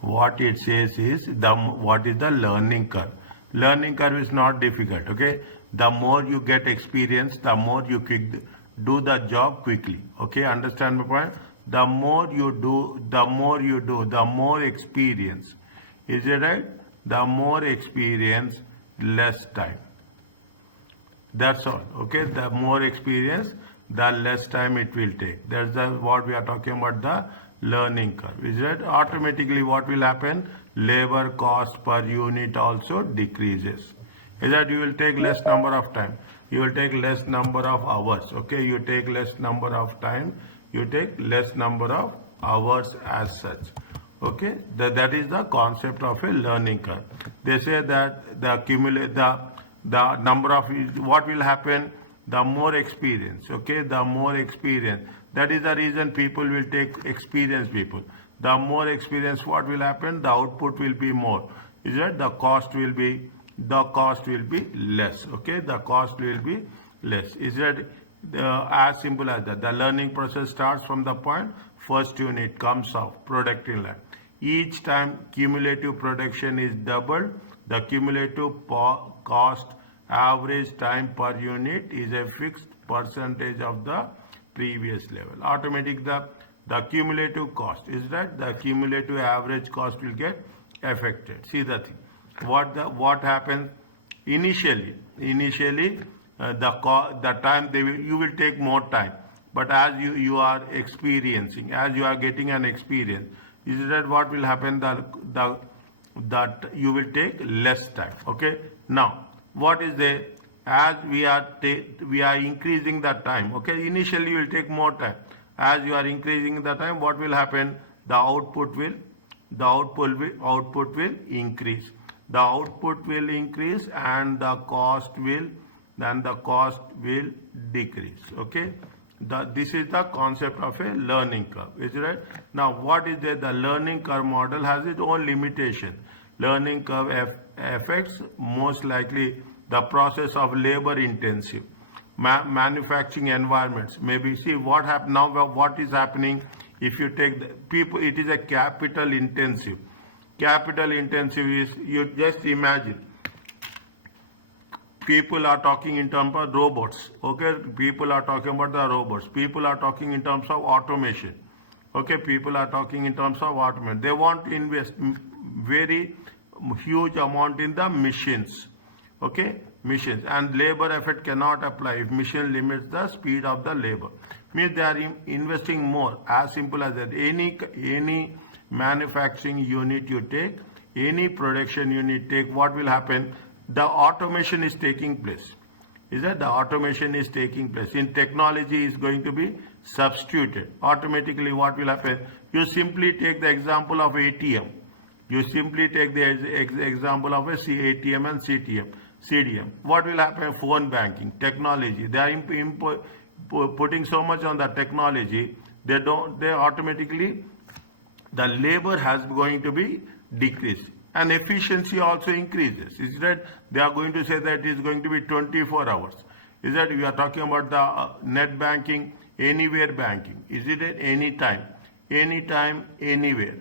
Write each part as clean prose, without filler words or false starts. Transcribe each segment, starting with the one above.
what it says is what is the learning curve. Learning curve is not difficult, okay? The more you get experience, the more you do the job quickly, okay? Understand my point? The more you do, the more experience. Is it right? The more experience, less time. That's all, okay? The more experience, the less time it will take. That's what we are talking about, the learning curve. Is that automatically what will happen? Labor cost per unit also decreases. Is that you will take less number of time. You will take less number of hours, okay? You take less number of time. You take less number of hours as such. Okay, that is the concept of a learning curve. They say that the number of what will happen, the more experience, okay, the more experience. That is the reason people will take experienced people. The more experience, what will happen? The output will be more. Is that the cost will be less. Okay, the cost will be less. Is that as simple as that? The learning process starts from the point first unit comes off product in line. Each time cumulative production is doubled, the cumulative cost average time per unit is a fixed percentage of the previous level. Automatic the cumulative cost is that the cumulative average cost will get affected. See the thing. What happens initially? The time you will take more time, but as you are experiencing, as you are getting an experience, is that what will happen? That you will take less time. Okay. Now, what is there? As we are increasing the time. Okay. Initially, you will take more time. As you are increasing the time, what will happen? The output will increase. The output will increase, and the cost will decrease. Okay. This is the concept of a learning curve. Is it right? Now, what is there? The learning curve model has its own limitation. Learning curve affects most likely the process of labor intensive manufacturing environments. Maybe see what happened now. What is happening? If you take the people, it is a capital intensive. Capital intensive is, you just imagine. People are talking in terms of robots. Okay, people are talking about the robots. People are talking in terms of automation. Okay, people are talking in terms of automation. They want to invest very huge amount in the machines. Okay, machines, and labor effect cannot apply if machine limits the speed of the labor. Means they are investing more. As simple as that. Any manufacturing unit you take, any production unit take, what will happen? The automation is taking place. Is that the automation is taking place? In technology is going to be substituted. Automatically what will happen? You simply take the example of ATM. You simply take the example of a ATM and CDM. What will happen? Phone banking, technology. They are putting so much on the technology. They automatically, the labor has going to be decreased. And efficiency also increases. Is that they are going to say that it is going to be 24 hours. Is that we are talking about the net banking, anywhere banking. Is it at any time, anywhere?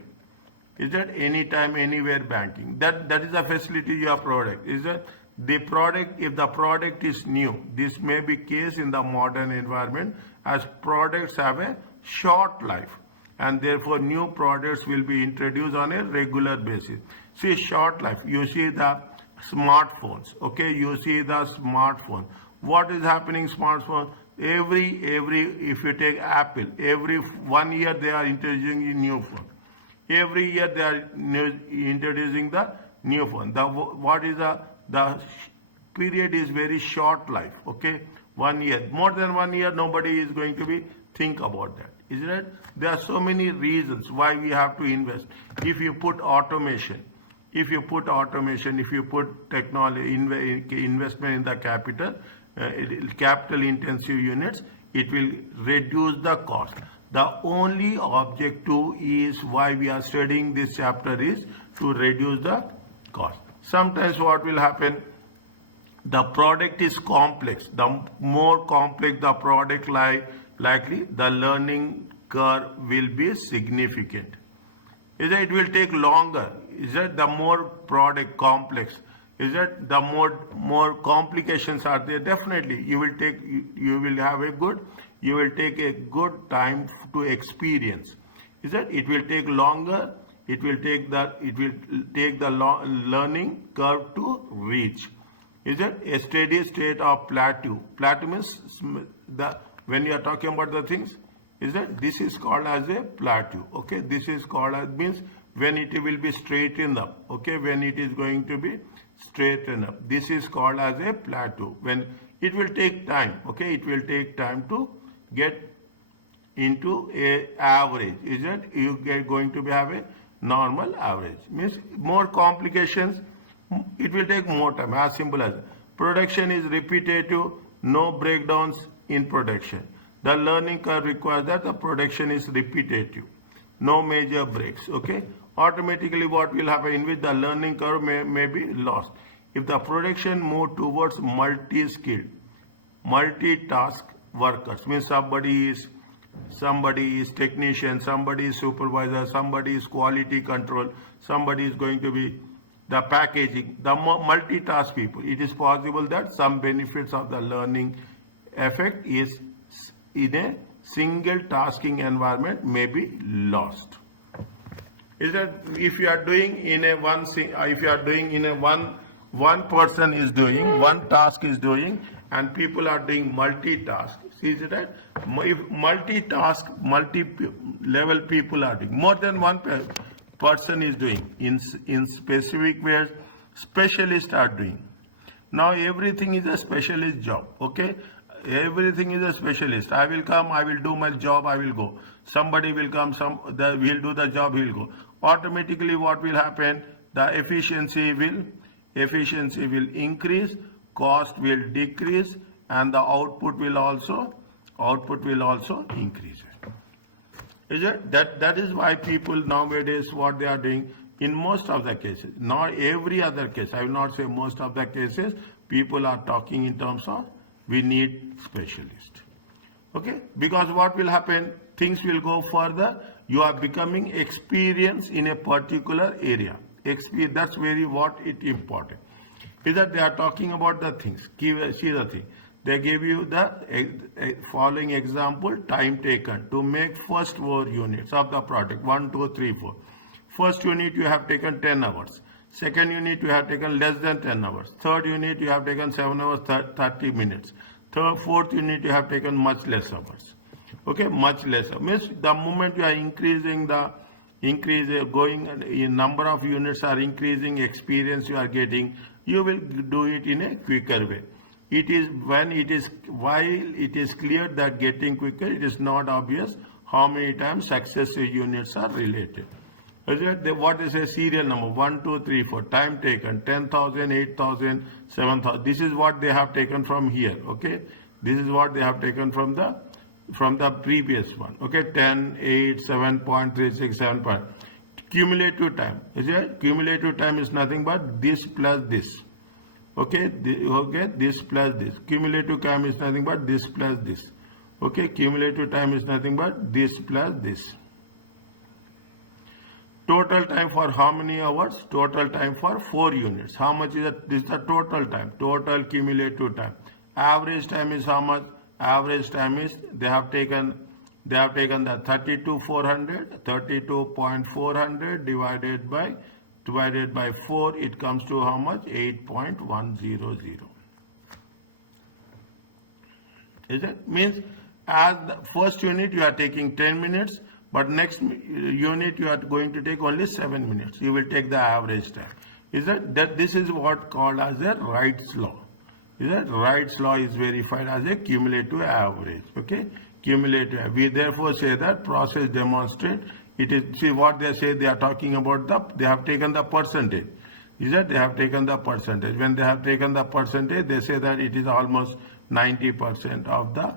Is that anytime, anywhere banking? That is a facility your product. Is that the product? If the product is new, this may be case in the modern environment, as products have a short life, and therefore new products will be introduced on a regular basis. See, short life. You see the smartphones. Okay, you see the smartphone. What is happening? Smartphone. If you take Apple, every 1 year they are introducing a new phone. Every year they are introducing the new phone. The period is very short life. Okay, 1 year. More than 1 year, nobody is going to be think about that. Is it right? There are so many reasons why we have to invest. If you put automation, if you put technology investment in the capital intensive units, it will reduce the cost. The only objective is why we are studying this chapter is to reduce the cost. Sometimes what will happen? The product is complex. The more complex the product likely, the learning curve will be significant. Is that it will take longer? Is that the more product complex? Is that the more complications are there? Definitely, you will take you will take a good time to experience. Is that it will take longer? It will take the learning curve to reach. Is it a steady state of plateau? Plateau means when you are talking about the things, is that this is called as a plateau. Okay, this is called as means when it will be straightened up. Okay, when it is going to be straightened up, this is called as a plateau. When it will take time. Okay, it will take time to get into a average. Is it you get going to be have a normal average? Means more complications. It will take more time. As simple as production is repetitive, no breakdowns in production. The learning curve requires that the production is repetitive, no major breaks. Okay, automatically what will happen in which the learning curve may be lost. If the production move towards multi-skilled, multitask workers, means somebody is technician, somebody is supervisor, somebody is quality control, somebody is going to be the packaging, the multitask people, it is possible that some benefits of the learning effect is in a single tasking environment may be lost. Is that if you are doing in a one person is doing, one task is doing, and people are doing multitask. See that if multi-level people are doing, more than one person is doing in specific ways, specialists are doing. Now everything is a specialist job. Okay, everything is a specialist. I will come, I will do my job, I will go. Somebody will come, will do the job, he will go. Automatically what will happen? The efficiency will increase, cost will decrease, and the output will also increase. Is it that is why people nowadays what they are doing in most of the cases, not every other case, I will not say most of the cases, people are talking in terms of we need specialists. Okay, because what will happen, things will go further, you are becoming experienced in a particular area. That's very what it important. Is that they are talking about the things. See the thing. They gave you the following example, time taken to make first 4 units of the product, 1, 2, 3, 4. First unit you have taken 10 hours. Second unit you have taken less than 10 hours. Third unit you have taken 7 hours 30 minutes. Fourth unit you have taken much less hours. Okay, much less. Means the moment you are increasing going in number of units are increasing, experience you are getting, you will do it in a quicker way. It is while it is clear that getting quicker, it is not obvious how many times successive units are related. What is a serial number? 1, 2, 3, 4. Time taken 10,000, 8,000, 7,000. This is what they have taken from here. Okay, this is what they have taken from the previous one. Okay, 10, 8, 7.36, 7. Cumulative time. Is it? Cumulative time is nothing but this plus this. Okay, this plus this. Cumulative time is nothing but this plus this. Okay, cumulative time is nothing but this plus this. Total time for how many hours? Total time for 4 units. How much is that? This is the total time. Total cumulative time. Average time is how much? Average time is they have taken the 32.400 divided by 4, it comes to how much? 8.100. Is it? Means as the first unit you are taking 10 minutes, but next unit you are going to take only 7 minutes. You will take the average time. Is that this is what called as a Wright's law. Is that Wright's law is verified as a cumulative average. Okay, cumulative. We therefore say that process demonstrate it is. See what they say. They are talking about they have taken the percentage. Is that they have taken the percentage. When they have taken the percentage, they say that it is almost 90% of the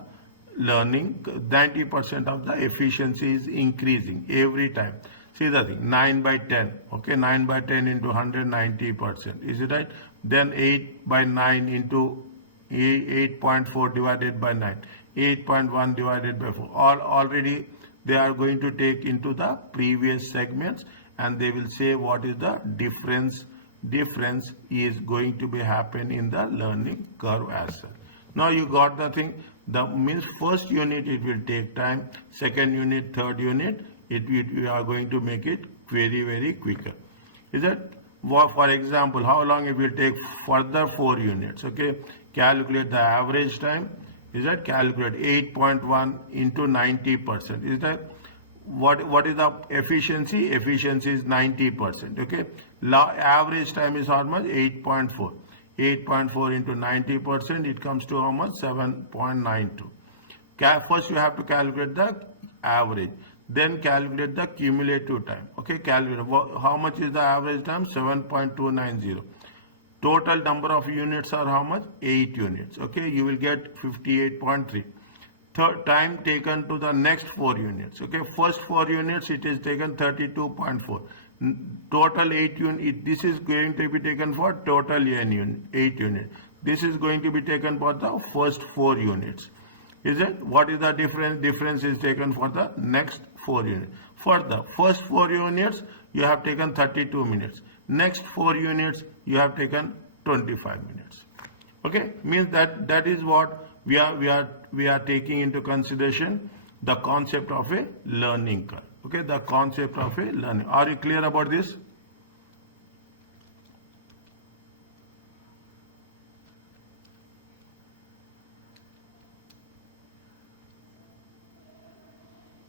learning, 90% of the efficiency is increasing every time. See the thing, 9 by 10. Okay, 9 by 10 into 190%. Is it right? Then 8 by 9 into 8.4 divided by 9. 8.1 divided by 4. Already they are going to take into the previous segments, and they will say what is the difference is going to be happen in the learning curve as well. Now you got the thing. The means first unit it will take time, second unit, third unit we are going to make it very quicker. Is that, for example, how long it will take further 4 units? Okay, calculate the average time. Is that, calculate 8.1 into 90%. Is that, what is the efficiency? Efficiency is 90%. Okay, average time is how much? 8.4. 8.4 into 90%, it comes to how much? 7.92. First you have to calculate the average, then calculate the cumulative time. Okay, calculate how much is the average time? 7.290. Total number of units are how much? 8 units. Okay, you will get 58.3. Third time taken to the next 4 units. Okay, first 4 units it is taken 32.4. Total 8 unit, this is going to be taken for total 8 units. This is going to be taken for the first 4 units. Is it? What is the difference? Difference is taken for the next 4 units. For the first 4 units, you have taken 32 minutes. Next 4 units, you have taken 25 minutes. Okay, means that is what we are taking into consideration, the concept of a learning curve. Okay, the concept of a learning. Are you clear about this?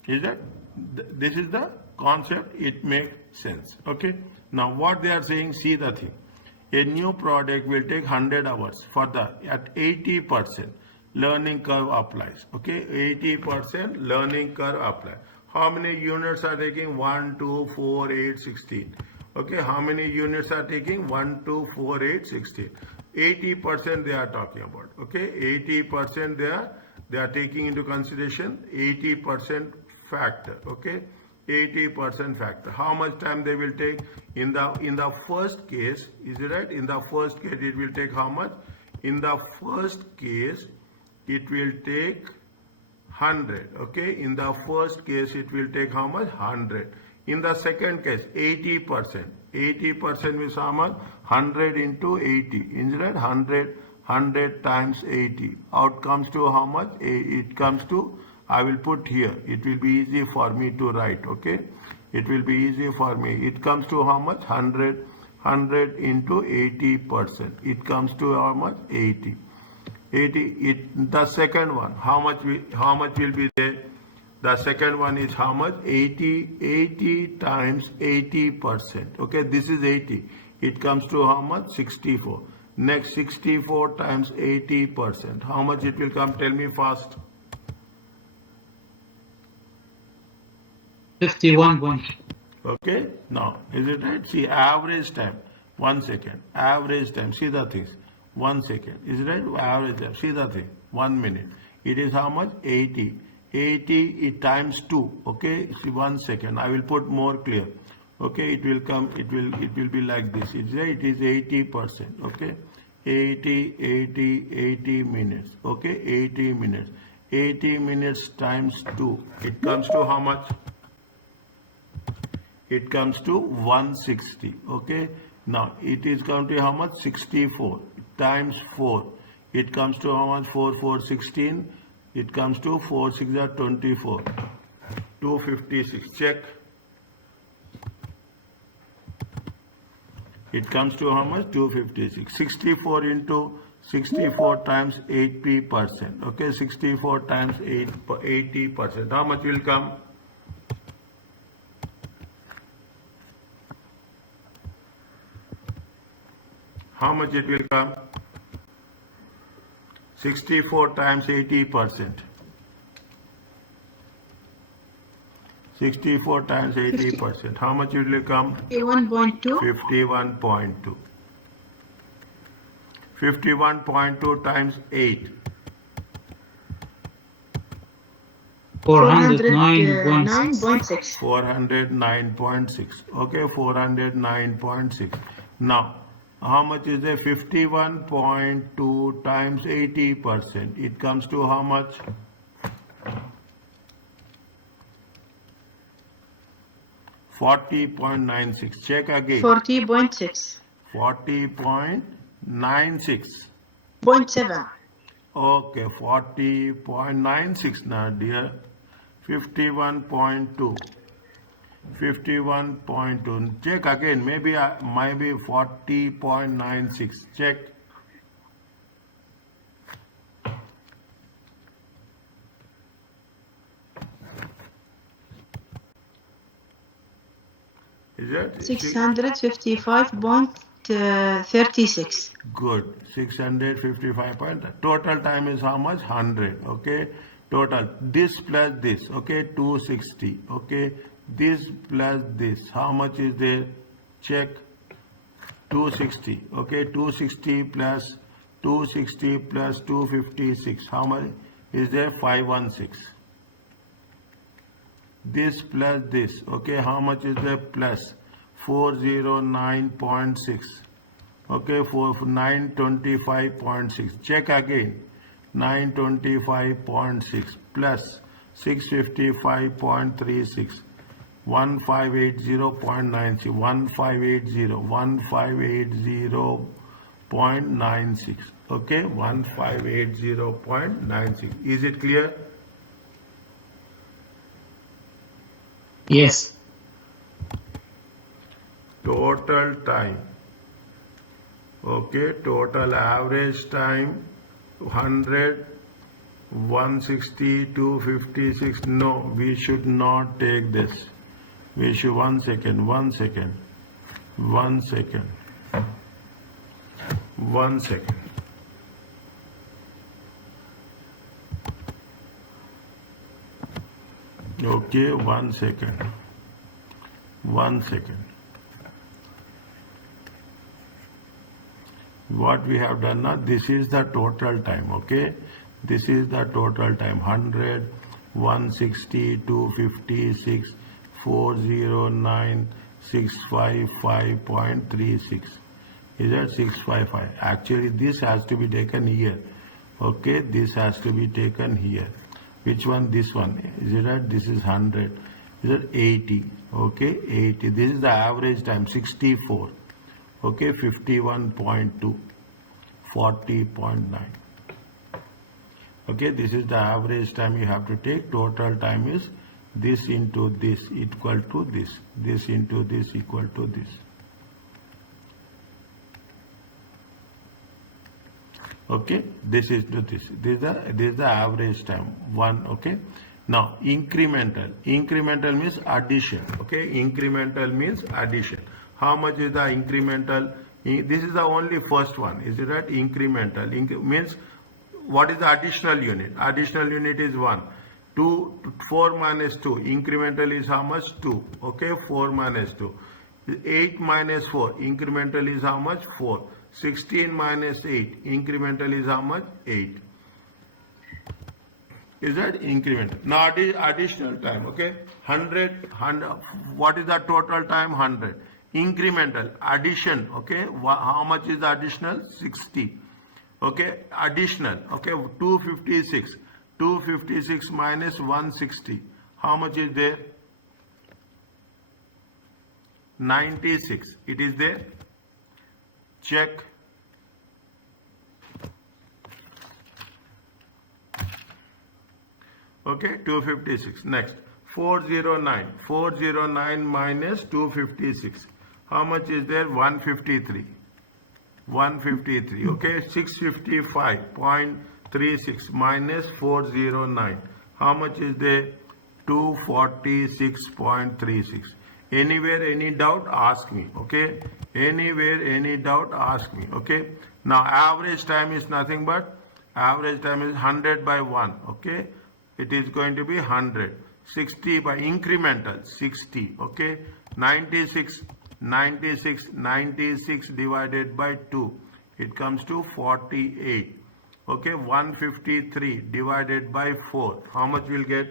Is that, this is the concept, it makes sense. Okay, now what they are saying, see the thing. A new product will take 100 hours for the, at 80% learning curve applies. Okay, 80% learning curve applies. How many units are taking? 1, 2, 4, 8, 16. Okay, how many units are taking? 1, 2, 4, 8, 16. 80% they are talking about. Okay, 80% they are taking into consideration 80% factor. Okay, 80% factor. How much time they will take? In the first case, is it right? In the first case it will take how much? In the first case it will take 100. Okay, in the first case it will take how much? 100. In the second case 80%. 80% means how much? 100 into 80. Is it right? 100 times 80. Out comes to how much? It comes to, I will put here. It will be easy for me to write. Okay, it will be easy for me. It comes to how much? 100 into 80%. It comes to how much? 80. The second one, how much will be there? The second one is how much? 80 times 80%. Okay, this is 80. It comes to how much? 64. Next, 64 times 80%. How much it will come? Tell me fast. 51. Okay, now is it right? See, average time. 1 second. Average time. See the things. 1 second. Is it right? Average time. See the thing. 1 minute. It is how much? 80. 80 it times 2. Okay. See, 1 second. I will put more clear. Okay. It will come. It will be like this. It is 80%. Okay. 80 minutes. Okay. 80 minutes. 80 minutes times 2. It comes to how much? It comes to 160. Okay. Now it is come to how much? 64 times 4. It comes to how much? 4 16. It comes to 4 6 are 24. 256. Check. It comes to how much? 256. 64 into 64 times 80%. Okay, 64 times 80%. How much will come? How much it will come? 64 times 80%. 64 times 80%. How much it will come? 51.2. 51.2. 51.2 times 8. 409.6. 409.6. Okay, 409.6. Now, how much is there? 51.2 times 80%. It comes to how much? 40.96. Check again. 40.6. 40.96. 0.7. Okay, 40.96 now, dear. 51.2. 51.2. Check again. Maybe 40.96. Check. Is it? 655.36. Good. 655 point. Total time is how much? 100. Okay. Total. This plus this. Okay. 260. Okay. This plus this. How much is there? Check. 260. Okay. 260 plus 260 plus 256. How much is there? 516. This plus this. Okay. How much is there? Plus 409.6. Okay, for 925.6. Check again. 925.6 plus 655.36. 1580.96. 1580.96. Okay, 1580.96. Is it clear? Yes. Total time. Okay, total average time 100, 160, 256. No, we should not take this. We should, one second. Okay, 1 second. What we have done now, this is the total time. Okay, this is the total time. 100, 160, 256, 409, 655.36. Is that 655? Actually, this has to be taken here. Okay, this has to be taken here. Which one? This one. Is it right? This is 100. Is it 80? Okay, 80. This is the average time, 64. Okay, 51.2, 40.9. Okay, this is the average time you have to take. Total time is this into this equal to this. This into this equal to this. Okay, this is to this. This is the average time. 1. Okay. Now incremental. Incremental means addition. Okay, incremental means addition. How much is the incremental? This is the only first one. Is it right? Incremental. Means what is the additional unit? Additional unit is 1. 2, 4 minus 2. Incremental is how much? 2. Okay, 4 minus 2. 8 minus 4. Incremental is how much? 4. 16 minus 8. Incremental is how much? 8. Is that incremental? Now additional time. Okay, 100. What is the total time? 100. Incremental addition. Okay, how much is the additional? 60. Okay, additional. Okay, 256. 256 minus 160. How much is there? 96. It is there. Check. Okay, 256. Next, 409. 409 minus 256. How much is there? 153. 153. Okay, 655.36 minus 409. How much is there? 246.36. Anywhere, any doubt, ask me. Okay, anywhere, any doubt, ask me. Okay, now average time is nothing but average time is 100 by 1. Okay, it is going to be 100. 60 by incremental 60. Okay, 96 divided by 2, it comes to 48. Okay, 153 divided by 4, how much we'll get?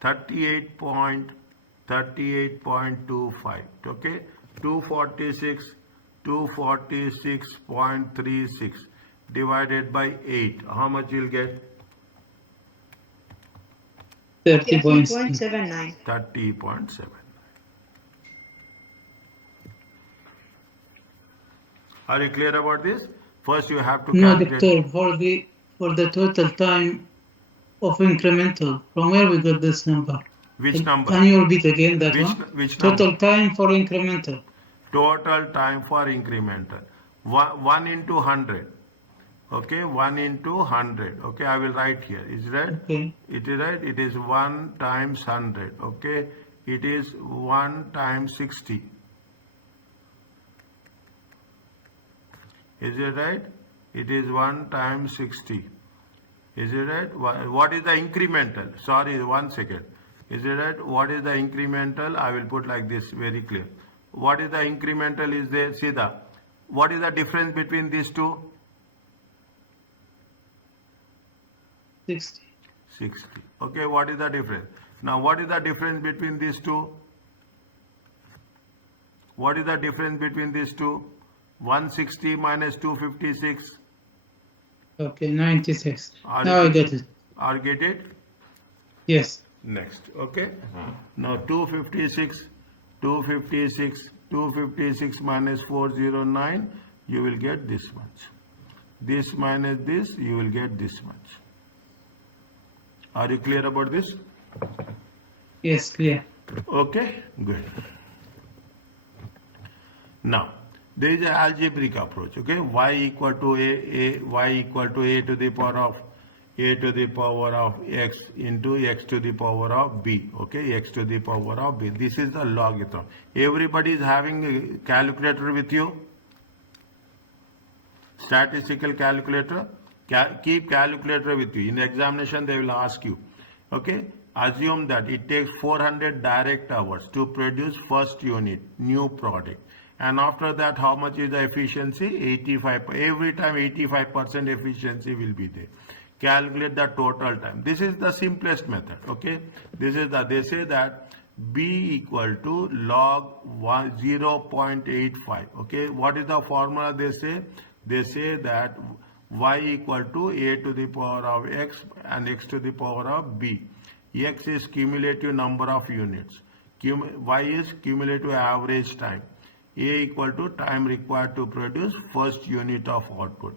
38.25. Okay, 246.36 divided by 8, how much you'll get? 30.79. 30.7. Are you clear about this? First you have to No, calculate. doctor, for the total time of incremental, from where we got this number? Which number? Can you repeat again that one? Which number? Total time for incremental. Total time for incremental. 1 into 100. Okay, 1 into 100. Okay, I will write here. Is it right? Okay. It is right. It is 1 times 100. Okay, it is 1 times 60. Is it right? It is 1 times 60. Is it right? What is the incremental? Sorry, 1 second. Is it right? What is the incremental? I will put like this, very clear. What is the incremental is there? See what is the difference between these two? 60. 60. Okay, what is the difference? Now, what is the difference between these two? What is the difference between these two? 160 minus 256. Okay, 96. Are Now I you get it. Are get it? Yes. Next, okay. Now 256, 256, 256 minus 409, you will get this much. This minus this, you will get this much. Are you clear about this? Yes, clear. Okay, good. Now, there is an algebraic approach, okay? Y equal to y equal to a to the power of x into x to the power of b, okay? X to the power of b. This is the logarithm. Everybody is having a calculator with you? Statistical calculator? Keep calculator with you. In the examination, they will ask you, okay? Assume that it takes 400 direct hours to produce first unit, new product. And after that, how much is the efficiency? 85. Every time 85% efficiency will be there. Calculate the total time. This is the simplest method, okay? This is they say that B equal to log 0.85, okay? What is the formula they say? They say that y equal to a to the power of x and x to the power of b. X is cumulative number of units. Y is cumulative average time. A equal to time required to produce first unit of output.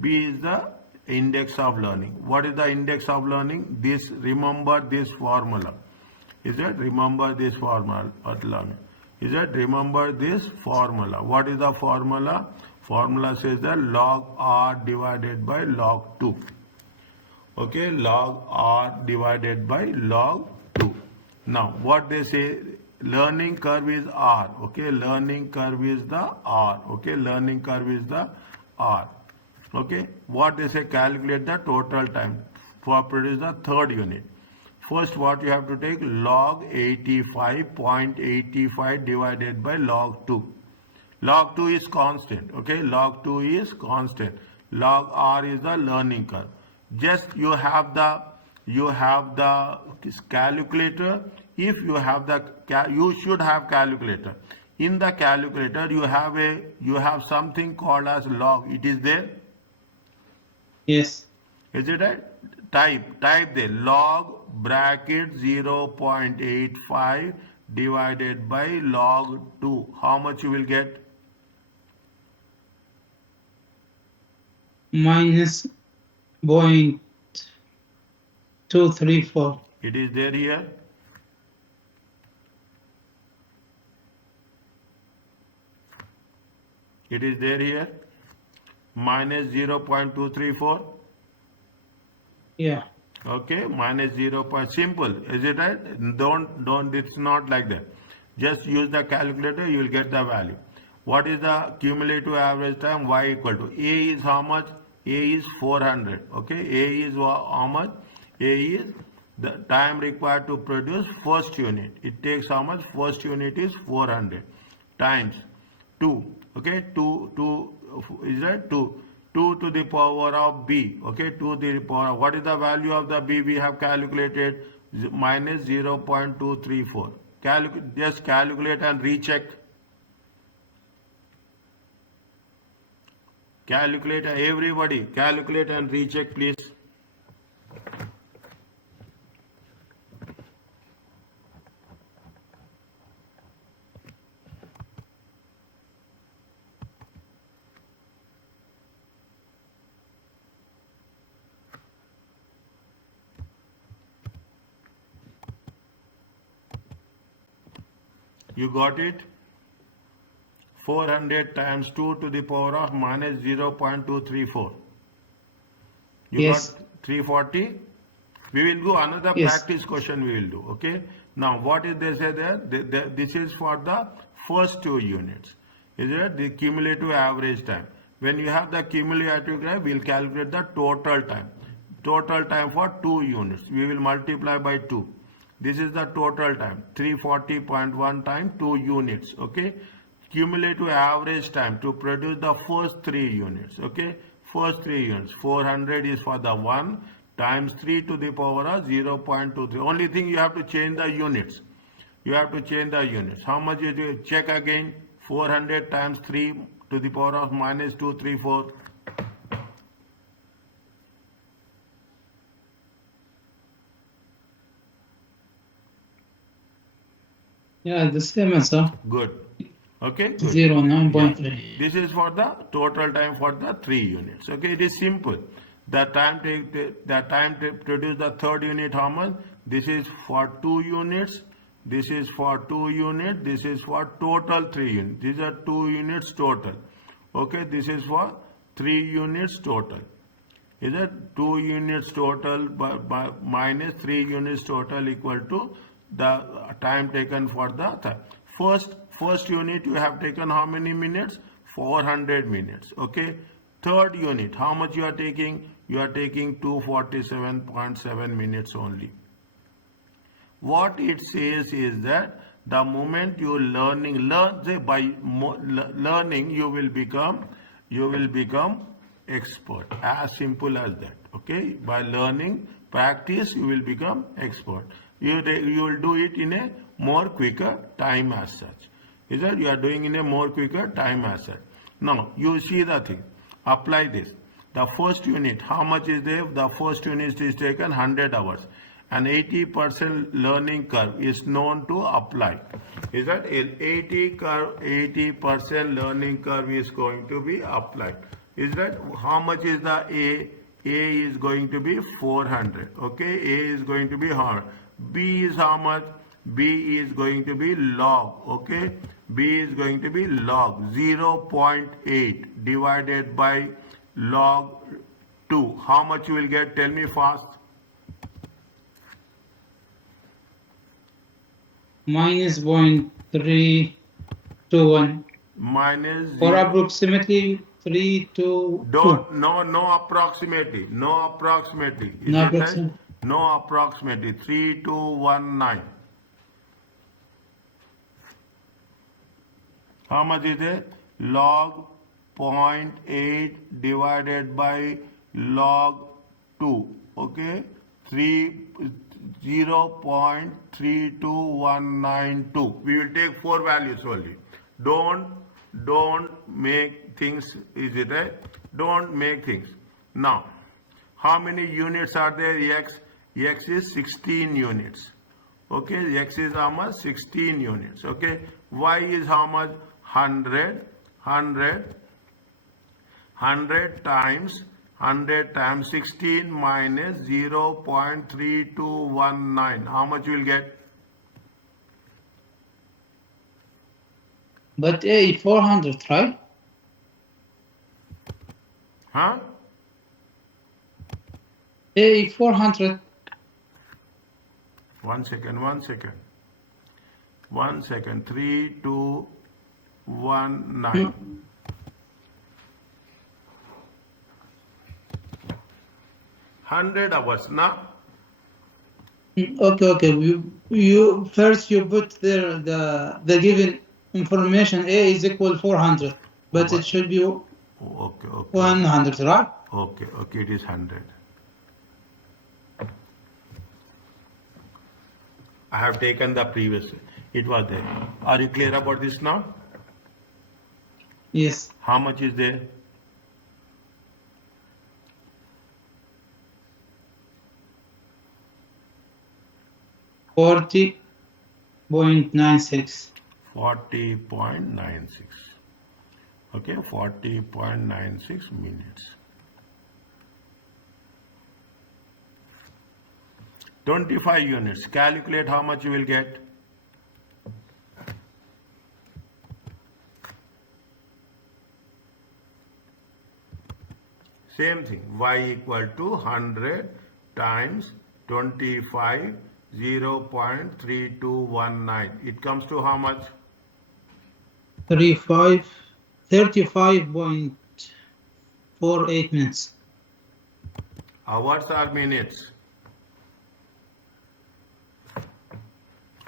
B is the index of learning. What is the index of learning? This, remember this formula. Is it? Remember this formula at learning. Is it? Remember this formula. What is the formula? Formula says that log R divided by log 2. Okay, log R divided by log 2. Now, what they say, learning curve is R. Okay, learning curve is the R. Okay, learning curve is the R. Okay, what they say, calculate the total time for produce the third unit. First, what you have to take, log 85.85 divided by log 2. Log 2 is constant, okay, log 2 is constant. Log R is the learning curve. Just you have the calculator. If you have you should have calculator. In the calculator, you have something called as log. It is there? Yes. Is it right? Type there, log bracket 0.85 divided by log 2. How much you will get? Minus 0.234. It is there here. It is there here. Minus 0.234. Yeah. Okay, minus 0. Simple, is it right? Don't, it's not like that. Just use the calculator, you will get the value. What is the cumulative average time? Y equal to, A is how much? A is 400, okay? A is how much? A is the time required to produce first unit. It takes how much? First unit is 400 times 2, okay? 2, is that 2? 2 to the power of b, okay, 2 to the power. What is the value of the b we have calculated? Minus 0.234. Just calculate and recheck. Calculate, everybody, calculate and recheck, please. You got it? 400 times 2 to the power of minus 0.234. You Yes. got 340? We will do another Yes. practice question we will do, okay? Now, what is they say there? This is for the first 2 units. Is it the cumulative average time? When you have the cumulative time, we'll calculate the total time. Total time for 2 units. We will multiply by 2. This is the total time. 340.1 time 2 units, okay? Cumulative average time to produce the first 3 units, okay? First 3 units. 400 is for the 1 times 3 to the power of 0.23. Only thing you have to change the units. You have to change the units. How much is it? Check again. 400 times 3 to the power of minus 234. Yeah, the same answer. Good. Okay, good. 09.3. This is for the total time for the 3 units. Okay, it is simple. The time to produce the third unit, how much? This is for 2 units. This is for 2 units. This is for total 3 units. These are 2 units total. Okay, this is for 3 units total. Is it 2 units total by minus 3 units total equal to the time taken for the first unit you have taken how many minutes? 400 minutes. Okay. Third unit, how much you are taking? You are taking 247.7 minutes only. What it says is that the moment you learn you will become expert. As simple as that. Okay, by learning, practice, you will become expert. You will do it in a more quicker time as such. Is that you are doing in a more quicker time as such. Now you see the thing. Apply this. The first unit, how much is there? The first unit is taken 100 hours. An 80% learning curve is known to apply. Is that 80% learning curve is going to be applied. Is that how much is the A? A is going to be 400. Okay, A is going to be 100. B is how much? B is going to be log. Okay, B is going to be log 0.8 divided by log 2. How much you will get? Tell me fast. Minus 0.321. Minus Or 0. approximately 322. No approximately. No approximately. Is No it right? approximate. No approximately. 3219. How much is it? Log 0.8 divided by log 2. Okay? 0.32192. We will take 4 values only. Don't make things, is it right? Don't make things. Now, how many units are there? X is 16 units. Okay, X is how much? 16 units. Okay, Y is how much? 100 times 16 minus 0.3219. How much you will get? But A 400, right? Huh? A 400. One second. 3219. 100 hours now. Okay. You first you put there the given information. A is equal 400, but it should be Okay. 100, right? Okay, it is 100. I have taken the previous. It was there. Are you clear about this now? Yes. How much is there? $40.96. 40.96. Okay, 40.96 minutes. 25 units. Calculate how much you will get. Same thing, y equal to 100 times 25, 0.3219. It comes to how much? 35.48 minutes. Hours or minutes?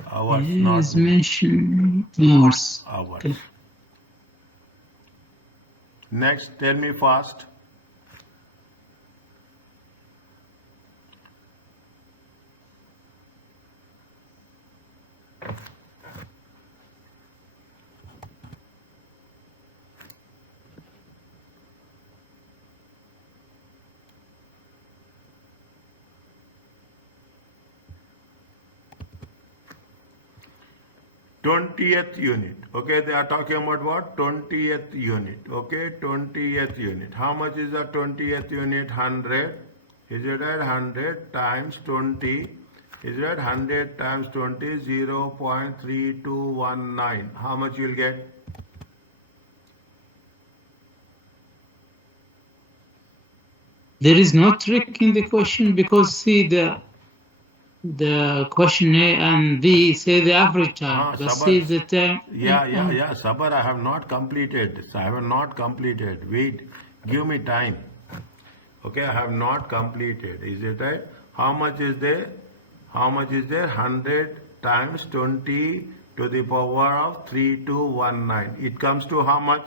Hours, not Is minutes. mentioned hours. Hours. Okay. Next, tell me fast. Twentieth unit. Okay, they are talking about what? 20th unit. Okay, 20th unit. How much is the 20th unit? 100. Is it right? 100 times 20. Is it right? 100 times 20, 0.3219. How much you will get? There is no trick in the question because see the question A and B say the average time, but see the time. Yeah. Sabar, I have not completed this. I have not completed. Wait, give me time. Okay, I have not completed. Is it right? How much is there? How much is there? 100 times 20 to the power of 3219. It comes to how much?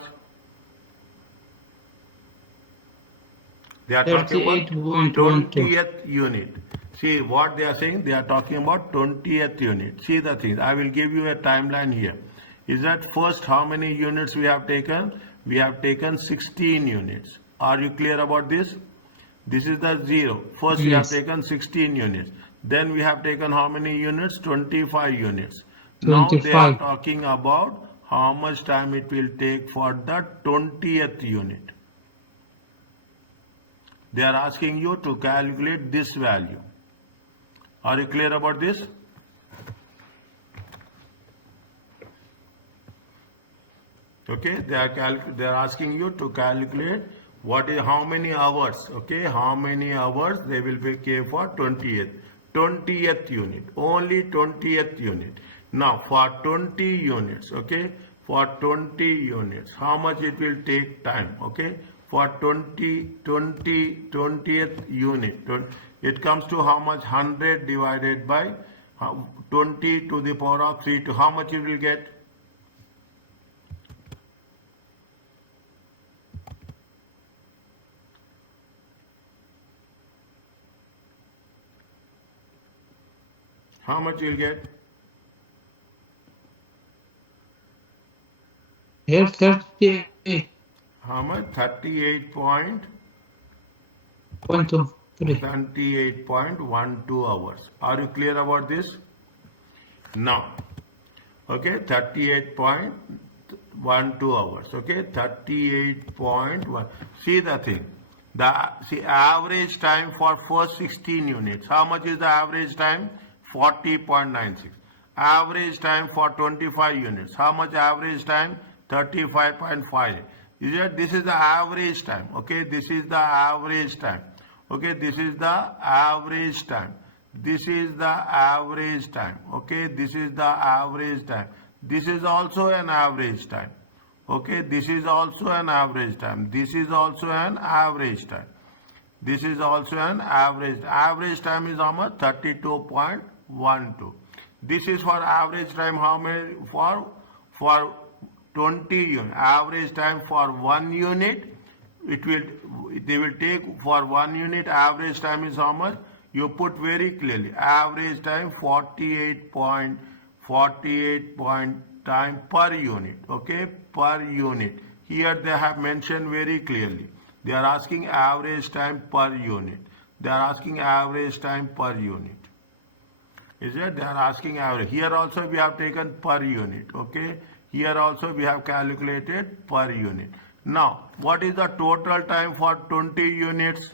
They are talking about 38.12. 20th unit. See what they are saying? They are talking about 20th unit. See the thing. I will give you a timeline here. Is that first how many units we have taken? We have taken 16 units. Are you clear about this? This is the 0. First we have Yes. taken 16 units. Then we have taken how many units? 25 units. Now they are 25. talking about how much time it will take for the 20th unit. They are asking you to calculate this value. Are you clear about this? Okay, they are asking you to calculate what is how many hours. Okay, how many hours they will be give for 20th unit, only 20th unit. Now for 20 units, okay, for 20 units, how much it will take time? Okay, for 20th unit, it comes to how much? 100 divided by 20 to the power of 3 to how much you will get? How much you will get? Here 38.23. How much? 38.12 hours. Are you clear about this? Now, okay, 38.12 hours. Okay, 38.1. See the thing. See average time for first 16 units. How much is the average time? 40.96. Average time for 25 units. How much average time? 35.5. This is the average time. Okay, this is the average time. Okay, this is the average time. This is the average time. Okay, this is the average time. This is also an average time. Okay, this is also an average time. This is also an average time. This is also an average. Average time is how much? 32.12. This is for average time. How many? For 20 units. Average time for 1 unit. They will take for 1 unit. Average time is how much? You put very clearly. Average time 48 time per unit. Okay, per unit. Here they have mentioned very clearly. They are asking average time per unit. They are asking average time per unit. Is it? They are asking average. Here also we have taken per unit. Okay. Here also we have calculated per unit. Now, what is the total time for 20 units?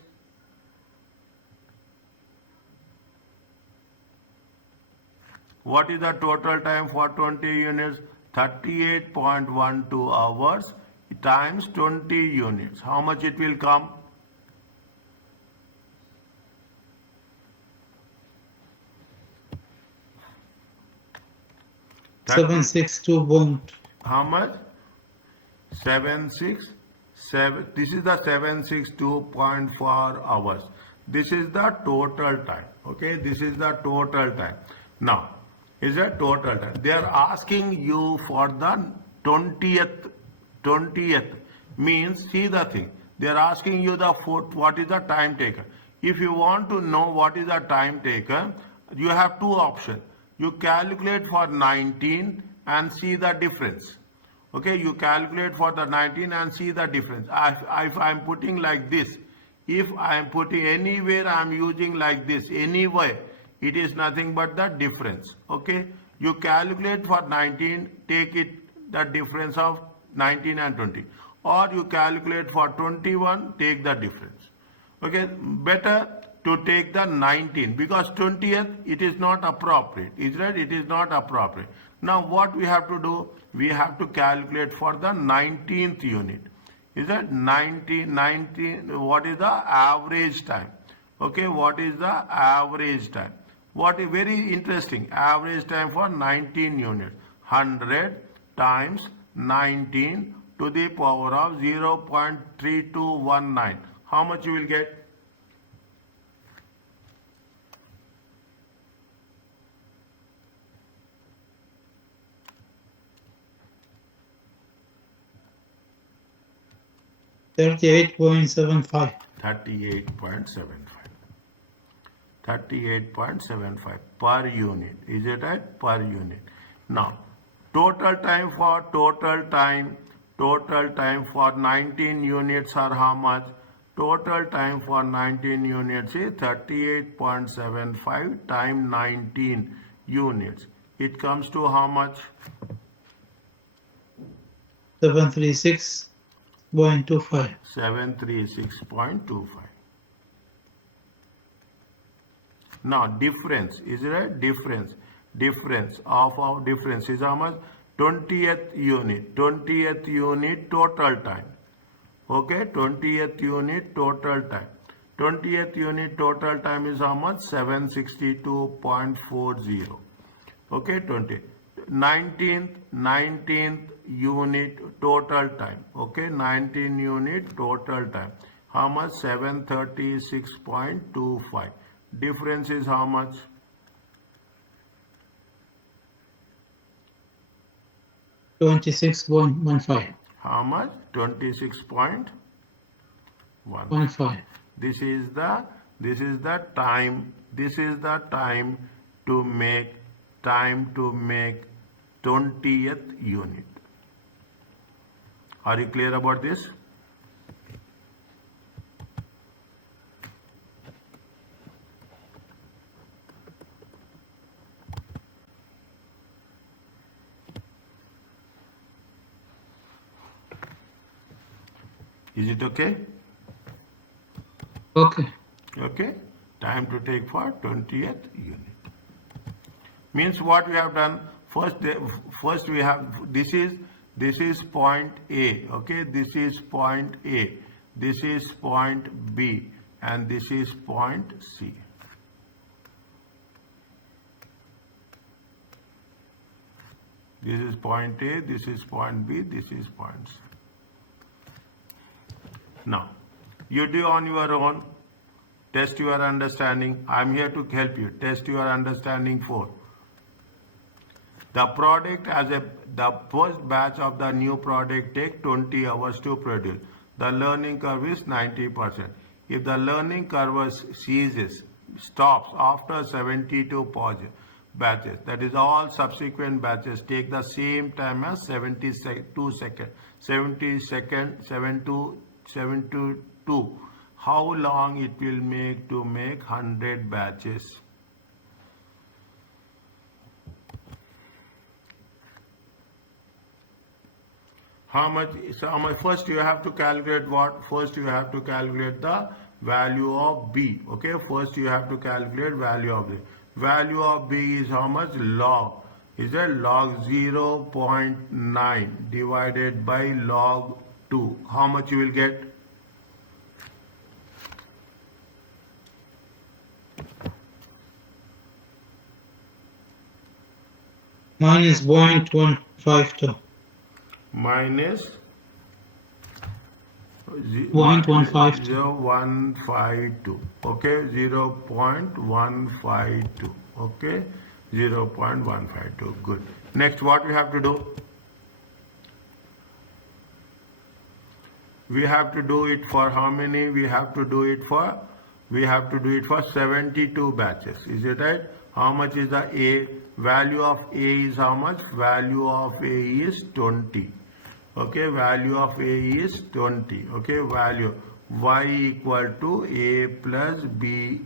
What is the total time for 20 units? 38.12 hours times 20 units. How much it will come? 762. How much? 767. This is the 762.4 hours. This is the total time. Okay, this is the total time. Now, is a total time. They are asking you for the 20th. 20th means, see the thing. They are asking you the what is the time taken. If you want to know what is the time taken, you have two options. You calculate for 19 and see the difference. Okay, you calculate for the 19 and see the difference. If I am putting like this, if I am putting anywhere, I am using like this, anywhere, it is nothing but the difference. Okay, you calculate for 19, take it the difference of 19 and 20, or you calculate for 21, take the difference. Okay, better to take the 19 because 20th it is not appropriate. Is right? It is not appropriate. Now what we have to do? We have to calculate for the 19th unit. Is that 19? What is the average time? Okay, what is the average time? What is very interesting? Average time for 19 units. 100 times 19 to the power of 0.3219. How much you will get? $38.75. 38.75 per unit. Is it right? Per unit. Now, total time for 19 units are how much? Total time for 19 units is 38.75 times 19 units. It comes to how much? 736.25. 736.25. Now difference, is it right? Difference of our difference is how much? 20th unit total time. Okay, 20th unit total time. 20th unit total time is how much? 762.40. Okay, 19th unit total time. Okay, 19 unit total time. How much? 736.25. Difference is how much? $26.15. How much? 26.15. This is the time. This is the time to make 20th unit. Are you clear about this? Is it okay? Okay. Okay. Time to take for 20th unit. Means what we have done? First we have this is point A. Okay, this is point A. This is point B, and this is point C. This is point A. This is point B. This is point C. Now, you do on your own, test your understanding. I'm here to help you. Test your understanding for. The product the first batch of the new product take 20 hours to produce. The learning curve is 90%. If the learning curve stops after 72 batches, that is all subsequent batches take the same time as 72 seconds. How long it will make to make 100 batches? How much? First you have to calculate what? First you have to calculate the value of B. Okay, first you have to calculate value of B. Value of B is how much? Log. Is that log 0.9 divided by log 2. How much you will get? minus 0.152. Minus 0.152. 0.152. Okay, 0.152. Okay, 0.152. Good. Next, what we have to do? We have to do it for how many? We have to do it for 72 batches. Is it right? How much is the A? Value of A is how much? Value of A is 20. Okay, value of A is 20. Okay, value Y equal to A plus B.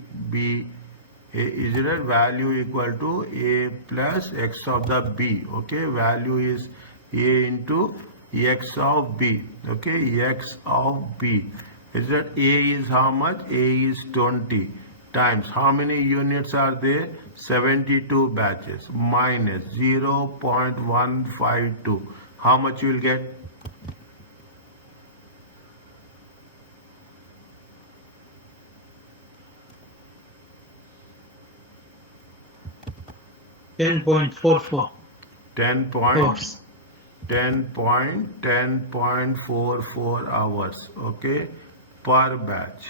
Is it right? Value equal to A plus X of the B. Okay, value is A into X of B. Okay, X of B. Is that A is how much? A is 20 times. How many units are there? 72 batches minus 0.152. How much you will get? 10.44 10.44 hours, okay, per batch.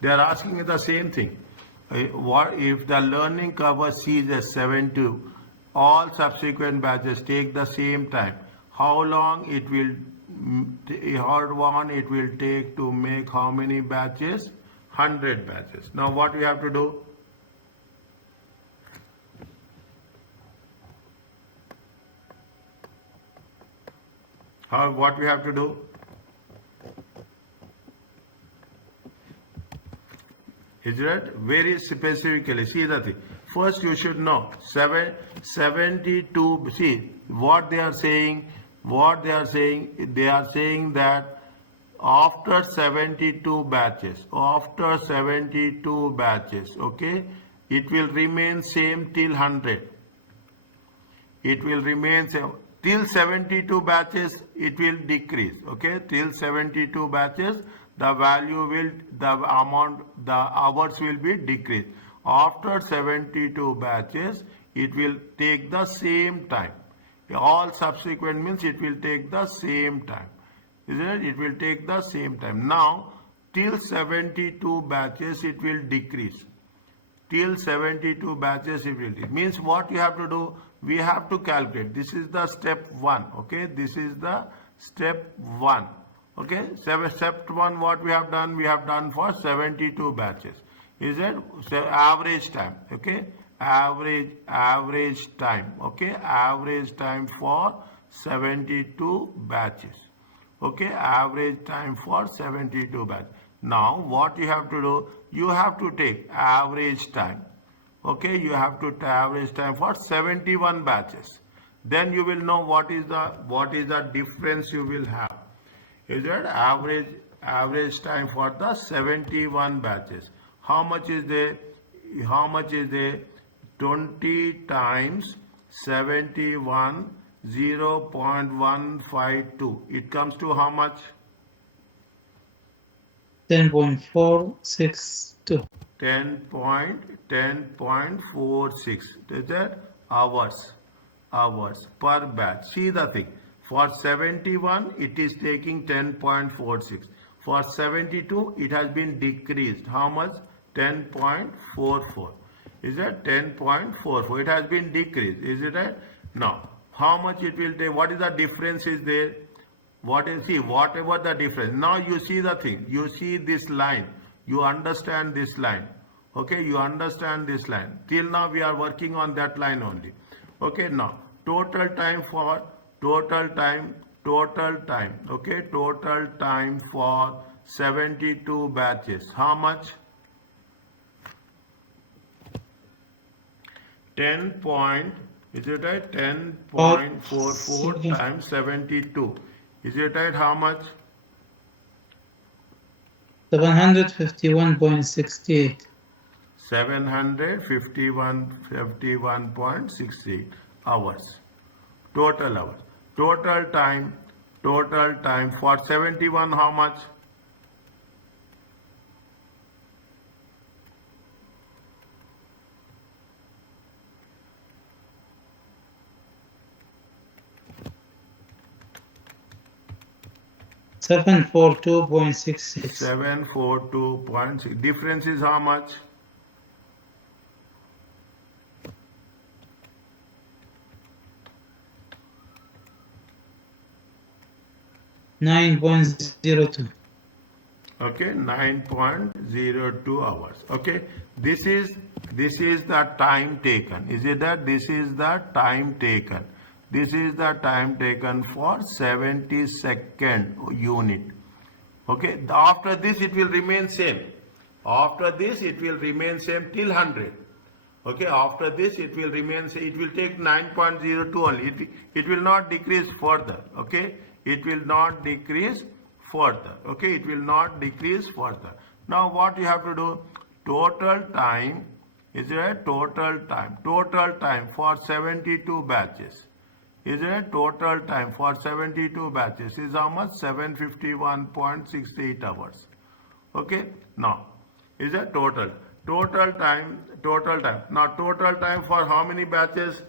They are asking the same thing. What if the learning curve sees as 7 all subsequent batches take the same time? How long it will take to make how many batches? 100 batches. Now what we have to do? What we have to do? Is it very specifically? See the thing. First you should know 72. See what they are saying. They are saying that after 72 batches, okay, it will remain same till 100. It will remain same. Till 72 batches, it will decrease. Okay, till 72 batches, the value will, the hours will be decreased. After 72 batches, it will take the same time. All subsequent means it will take the same time. Isn't it? It will take the same time. Now, till 72 batches, it will decrease. Till 72 batches, it will decrease. Means what you have to do? We have to calculate. This is the step 1. Okay, this is the step 1. Okay, step 1 what we have done? We have done for 72 batches. Is it? So average time. Okay, average time. Okay, average time for 72 batches. Okay, average time for 72 batches. Now what you have to do? You have to take average time. Okay, you have to average time for 71 batches. Then you will know what is the difference you will have. Is it average time for the 71 batches? How much is there? 20 times 71, 0.152. It comes to how much? 10.462. 10.46. Is that hours per batch? See the thing. For 71, it is taking 10.46. For 72, it has been decreased. How much? 10.44. Is that 10.44? It has been decreased. Is it right? Now, how much it will take? What is the difference is there? Whatever the difference. Now you see the thing. You see this line. You understand this line. Okay, you understand this line. Till now we are working on that line only. Okay, now total time. Okay, total time for 72 batches. How much? 10 point, is it right? 10.44 times 72. Is it right? How much? 751.68. 751.68 hours. Total hours. Total time for 71, how much? 742.66. 742.6. Difference is how much? 9.02. Okay, 9.02 hours. Okay, this is the time taken. Is it that? This is the time taken. This is the time taken for 70-second unit. Okay, after this it will remain same. After this it will remain same till 100. Okay, after this it will remain, it will take 9.02 only. It will not decrease further. Okay, it will not decrease further. Okay, it will not decrease further. Now what you have to do? Total time is a total time. Total time for 72 batches. Is a total time for 72 batches is how much? 751.68 hours. Okay, now is a total time. Now total time for how many batches?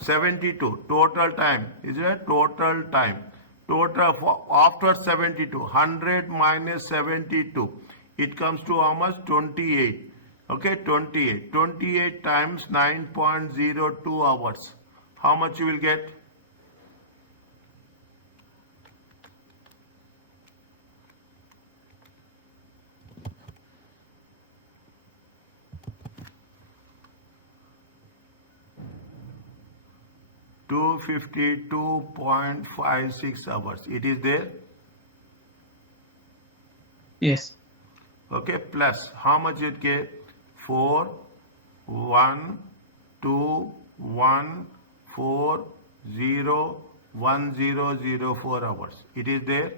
72. Total time is a total time. Total for after 72, 100 minus 72, it comes to how much? 28. Okay, 28 times 9.02 hours. How much you will get? $252.56 hours. It is there. Yes. Okay, plus how much it get? 4 1 2 1 4 0 1004 hours. It is there.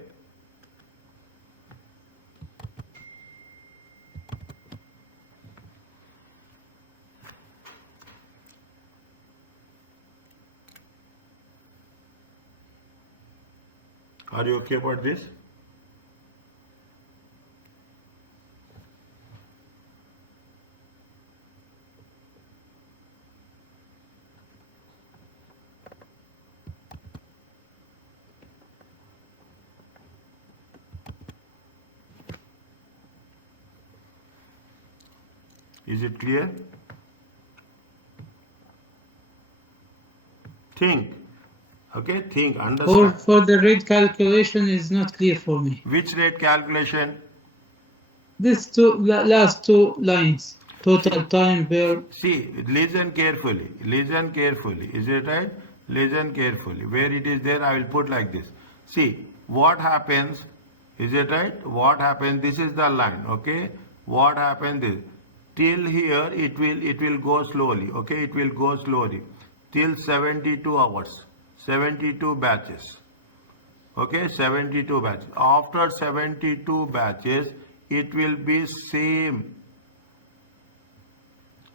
Are you okay about this? Is it clear? Think. Okay, think, understand. For the rate calculation is not clear for me. Which rate calculation? This last two lines, total time per. See, listen carefully. Listen carefully. Is it right? Listen carefully. Where it is there, I will put like this. See, what happens? Is it right? What happens? This is the line. Okay. What happens is, till here it will go slowly. Okay, it will go slowly till 72 hours. 72 batches. Okay, 72 batches. After 72 batches, it will be same.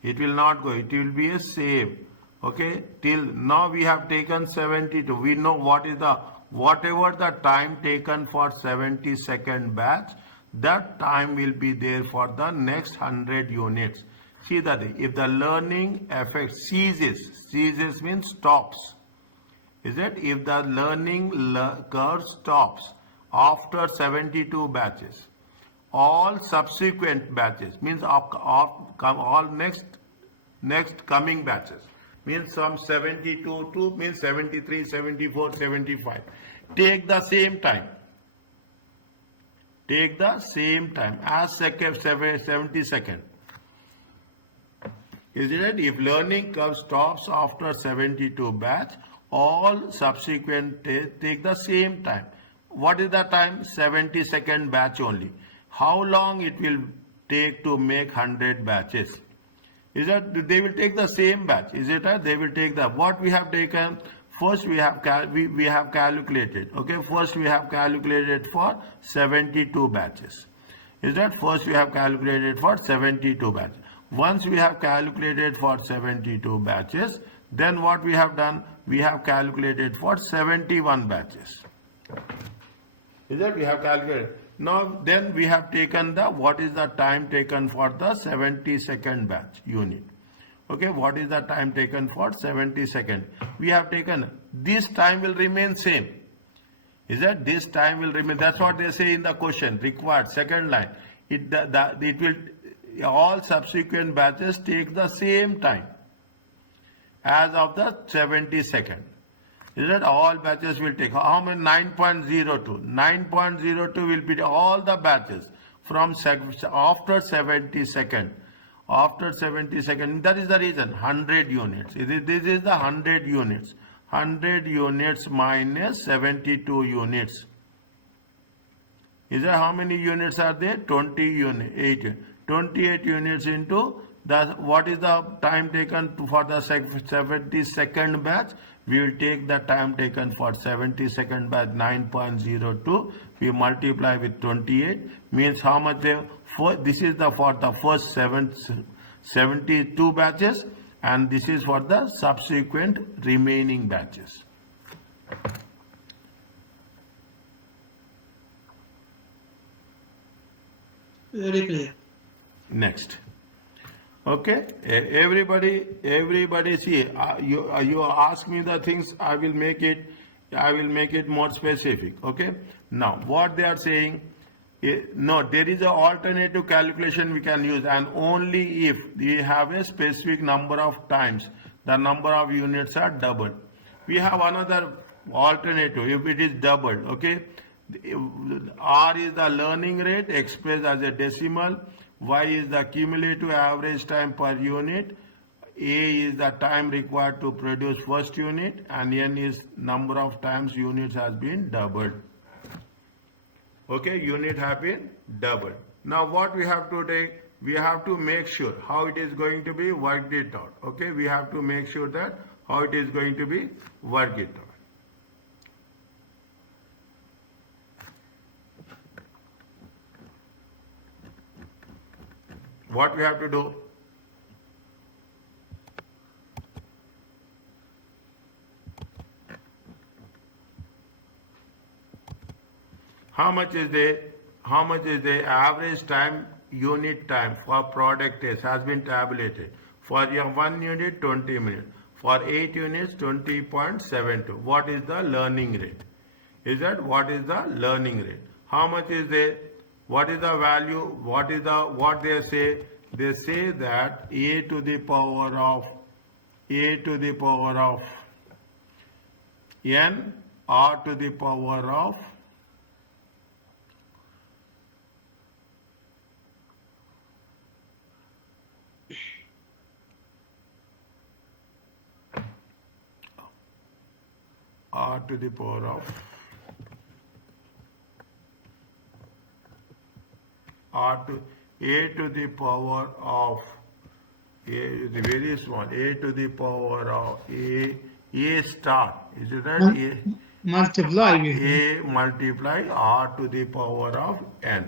It will not go. It will be a same. Okay, till now we have taken 72. We know what is the, whatever the time taken for 70-second batch, that time will be there for the next 100 units. See that if the learning effect ceases means stops. Is it? If the learning curve stops after 72 batches, all subsequent batches means all next coming batches means from 72 to means 73, 74, 75. Take the same time. Take the same time as 70 seconds. Is it? If learning curve stops after 72 batch, all subsequent take the same time. What is the time? 70-second batch only. How long it will take to make 100 batches? Is that they will take the same batch? Is it right? They will take the what we have taken. First we have calculated. Okay, first we have calculated for 72 batches. Is that first we have calculated for 72 batches. Once we have calculated for 72 batches, then what we have done? We have calculated for 71 batches. Is that we have calculated? Now then we have taken the what is the time taken for the 70-second batch unit. Okay, what is the time taken for 70 seconds? We have taken this time will remain same. Is that this time will remain? That's what they say in the question. Required, second line. It will, all subsequent batches take the same time as of the 72nd. Is that all batches will take? How many? 9.02. 9.02 will be all the batches from after 72nd. After 72nd, that is the reason 100 units. This is the 100 units. 100 units minus 72 units. Is that how many units are there? 28. 28 units into the, what is the time taken for the 72nd batch? We will take the time taken for 72nd batch 9.02. We multiply with 28, means how much they, this is the for the first 72 batches, and this is for the subsequent remaining batches. Very clear. Next. Okay, everybody see, you ask me the things, I will make it more specific. Okay, now what they are saying, no, there is an alternative calculation we can use, and only if we have a specific number of times the number of units are doubled. We have another alternative if it is doubled. Okay, R is the learning rate expressed as a decimal, Y is the cumulative average time per unit, A is the time required to produce first unit, and N is number of times units has been doubled. Okay, unit have been doubled. Now what we have to take, we have to make sure how it is going to be worked it out. Okay, we have to make sure that how it is going to be worked it out. What we have to do? How much is the average time, unit time for product test has been tabulated. For your 1 unit, 20 minutes. For 8 units, 20.72. What is the learning rate? Is that what is the learning rate? How much is the, what is the value? What they say? They say that a to the power of n, r to the power of r to the power of a to the power of very small, a to the power of a star, is it right? Multiply. A multiply r to the power of n.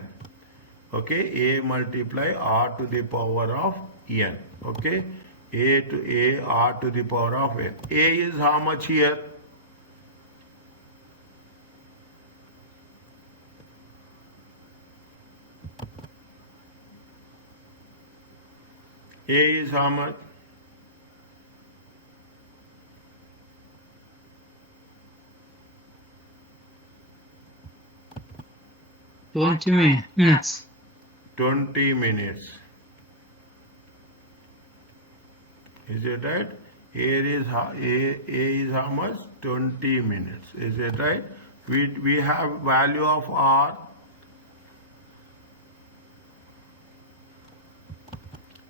Okay, a multiply r to the power of n. Okay, a r to the power of n. A is how much here? A is how much? minutes. 20 minutes. Is it right? A is how much? 20 minutes. Is it right? We have value of R.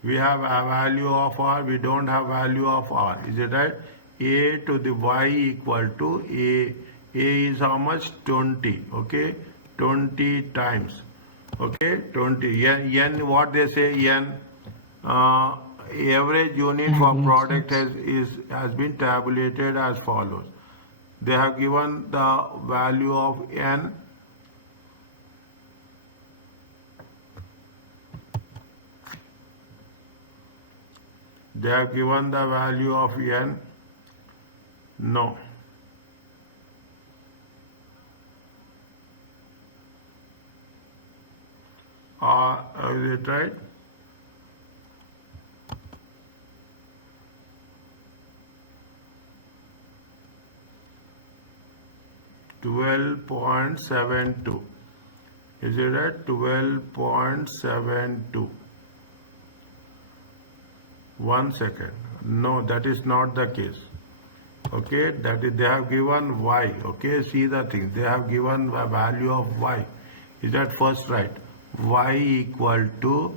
We have a value of R, we don't have value of R. Is it right? A to the Y equal to A. A is how much? 20. Okay? 20 times. Okay? 20. N, what they say? N, average unit for product has been tabulated as follows. They have given the value of N. They have given the value of n. No. Is it right? 12.72. Is it right? 12.72. 1 second. No, that is not the case. Okay, that is, they have given y. Okay, see the thing. They have given a value of y. Is that first right? Y equal to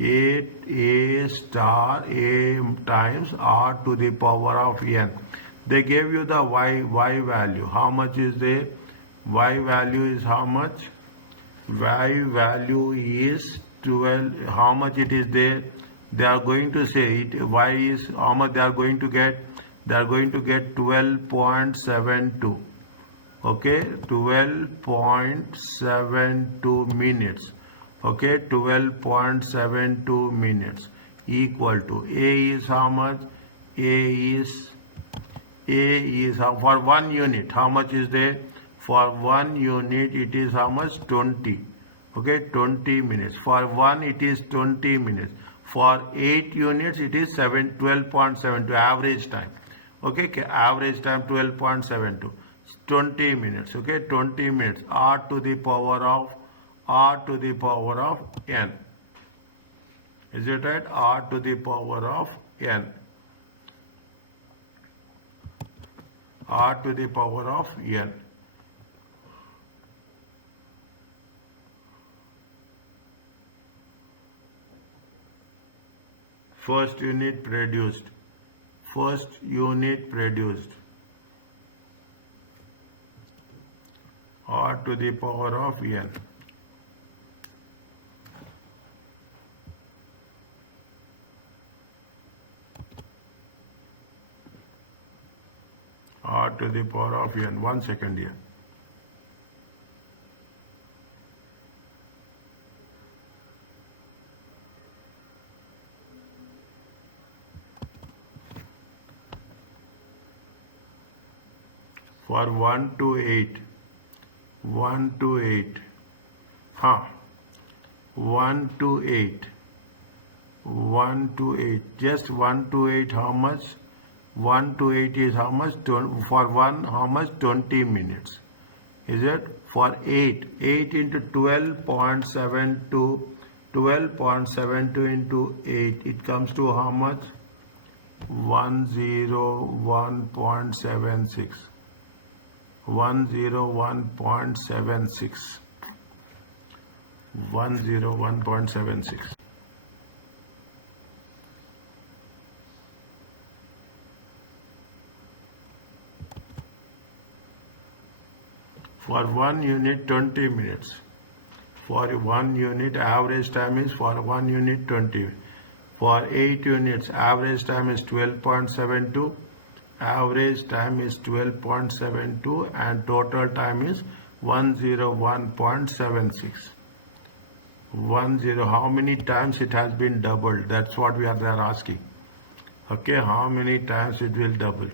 a star a times r to the power of n. They gave you the y value. How much is the y value is how much? Y value is 12. How much it is there? They are going to say it. Y is how much they are going to get? They are going to get 12.72. Okay, 12.72 minutes. Okay, 12.72 minutes equal to A is how much? A is how, for 1 unit. How much is there? For 1 unit it is how much? 20. Okay, 20 minutes. For 1 it is 20 minutes. For 8 units it is 12.72 average time. Okay, average time 12.72. 20 minutes. Okay, 20 minutes. R to the power of n. Is it right? R to the power of n. R to the power of n. First unit produced. R to the power of n. R to the power of n. 1 second here. For 1 to 8. 1 to 8. 1 to 8. 1 to 8. Just 1 to 8 how much? 1 to 8 is how much? For 1 how much? 20 minutes. Is it? For 8. 8 into 12.72. 12.72 into 8. It comes to how much? 101.76. 101.76. 101.76. For 1 unit 20 minutes. For 1 unit average time is for 1 unit 20. For 8 units average time is 12.72. Average time is 12.72 and total time is 101.76. 10. How many times it has been doubled? That's what we are there asking. Okay, how many times it will double?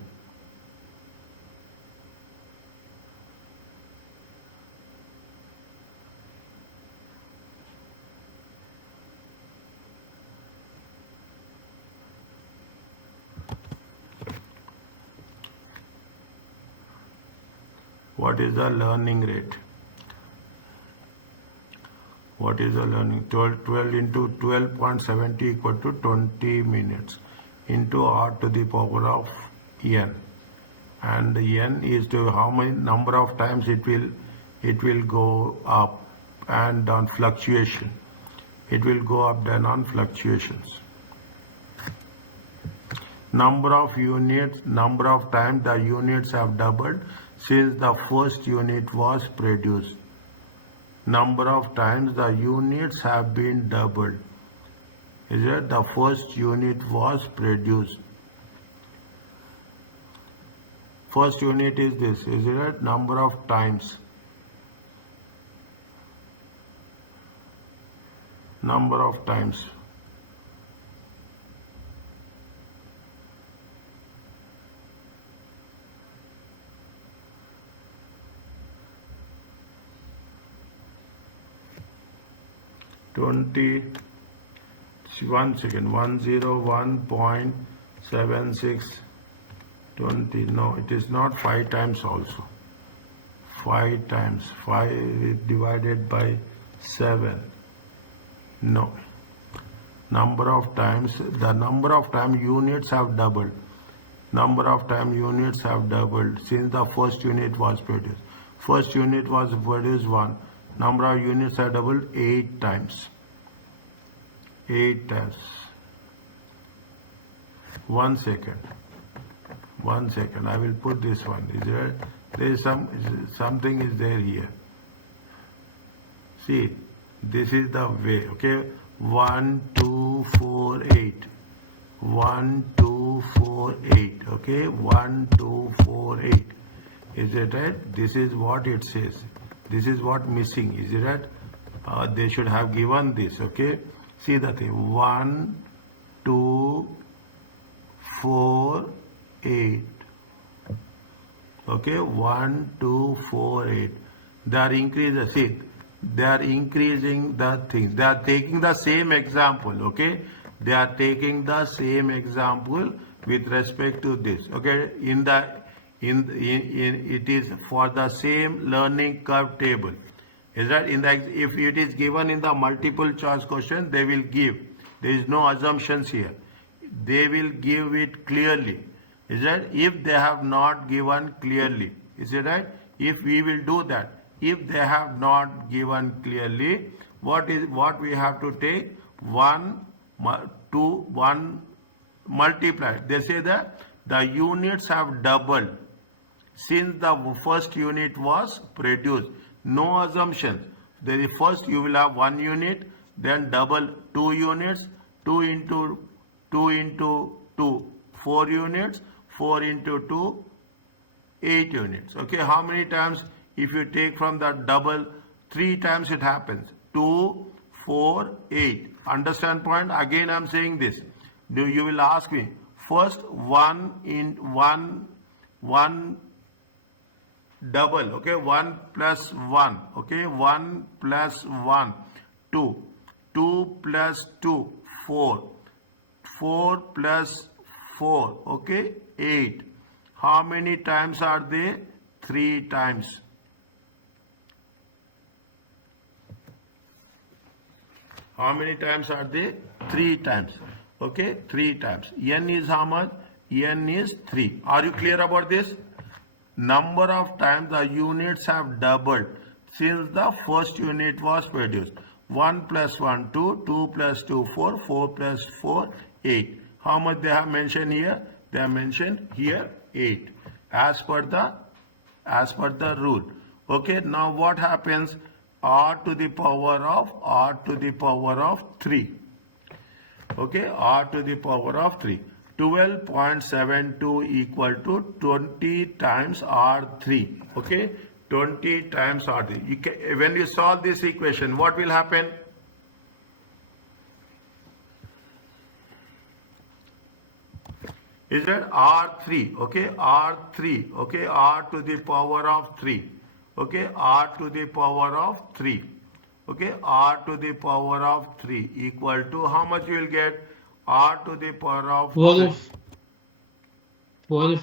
What is the learning rate? What is the learning? 12 into 12.70 equal to 20 minutes into r to the power of n. And the n is to how many number of times it will go up and down fluctuation. It will go up and on fluctuations. Number of units, number of times the units have doubled since the first unit was produced. Number of times the units have been doubled. Is it? The first unit was produced. First unit is this. Is it? Number of times. Number of times. One second, 101.76 20. No, it is not 5 times also. 5 times 5 divided by 7. No. Number of times, the number of time units have doubled. Number of time units have doubled since the first unit was produced. First unit was produced 1. Number of units have doubled 8 times. 8 times. 1 second. 1 second. I will put this one. There is something is there here. See, this is the way. Okay, 1, 2, 4, 8. 1, 2, 4, 8. Okay, 1, 2, 4, 8. Is it right? This is what it says. This is what missing. Is it right? They should have given this. Okay, see the thing. 1, 2, 4, 8. Okay, 1, 2, 4, 8. They are increasing. See, they are increasing the things. They are taking the same example. Okay, they are taking the same example with respect to this. Okay, it is for the same learning curve table. Is that if it is given in the multiple choice question, they will give. There is no assumptions here. They will give it clearly. Is that if they have not given clearly? Is it right? If we will do that, if they have not given clearly, what we have to take? 1, 2, 1 multiply. They say that the units have doubled since the first unit was produced. No assumptions. The first you will have 1 unit, then double 2 units, 2 into 2, 4 units, 4 into 2, 8 units. Okay, how many times? If you take from the double, 3 times it happens. 2, 4, 8. Understand point? Again I am saying this. You will ask me, first 1 double. Okay, 1 plus 1. Okay, 1 plus 1, 2. 2 plus 2, 4. 4 plus 4. Okay, 8. How many times are they? 3 times. How many times are they? 3 times. Okay, 3 times. N is how much? N is 3. Are you clear about this? Number of times the units have doubled since the first unit was produced. 1 plus 1, 2, 2 plus 2, 4, 4 plus 4, 8. How much they have mentioned here? They have mentioned here 8 as per the rule. Okay, now what happens? R to the power of 3. Okay, R to the power of 3. 12.72 equal to 20 times R3. Okay, 20 times R3. When you solve this equation, what will happen? Is that R3? Okay, R3. Okay, R to the power of 3. Okay, R to the power of 3. Okay, R to the power of 3 equal to how much you will get? R to the power of 12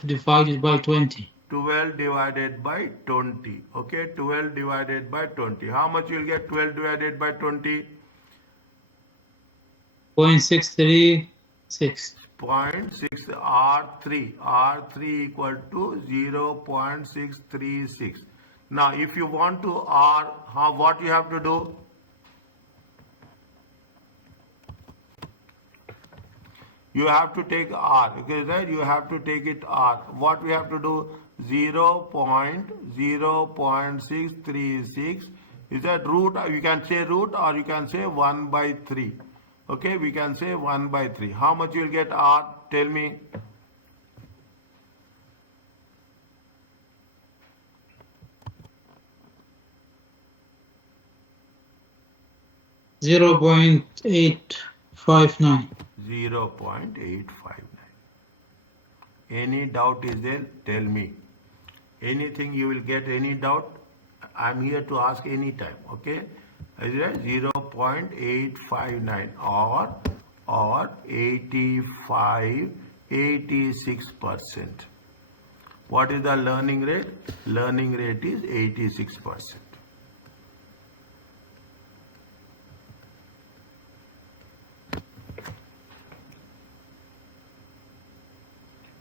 divided by 20. 12 divided by 20. Okay, 12 divided by 20. How much you will get? 12 divided by 20? 0.636. 0.6. R3 equal to 0.636. Now if you want to R, what you have to do? You have to take R. Okay, right? You have to take it R. What we have to do? 0.636. Is that root? You can say root or you can say 1 by 3. Okay, we can say 1 by 3. How much you will get R? Tell me. $0.859. 0.859. Any doubt is there? Tell me. Anything you will get, any doubt? I am here to ask any time. Okay, is it 0.859 or 86%? What is the learning rate? Learning rate is 86%.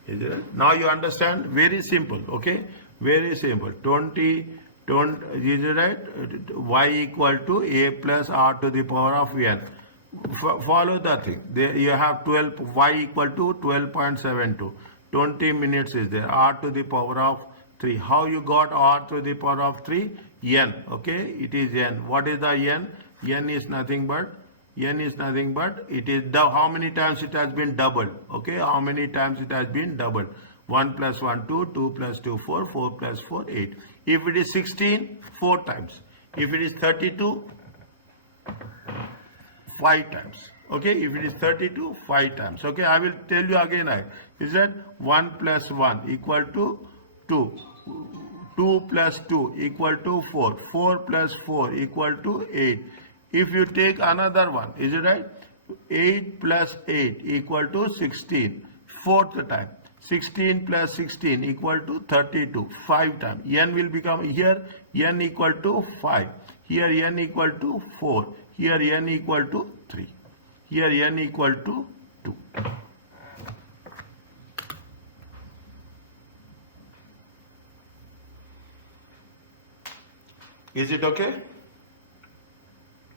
Is it? Now you understand? Very simple, okay? Very simple. 20, is it right? Y equal to A plus R to the power of N. Follow the thing. There you have 12, Y equal to 12.72. 20 minutes is there. R to the power of 3. How you got R to the power of 3? N, okay? It is N. What is the N? N is nothing but it is how many times it has been doubled, okay? How many times it has been doubled? 1 plus 1 2, 2 plus 2 4, 4 plus 4 8. If it is 16, 4 times. If it is 32, 5 times, okay? If it is 32, 5 times, okay? I will tell you again. Is that 1 plus 1 equal to 2, 2 plus 2 equal to 4, 4 plus 4 equal to 8. If you take another one, is it right? 8 plus 8 equal to 16. Fourth time. 16 plus 16 equal to 32. 5 times. N will become here N equal to 5. Here N equal to 4. Here N equal to 3. Here N equal to 2. Is it okay?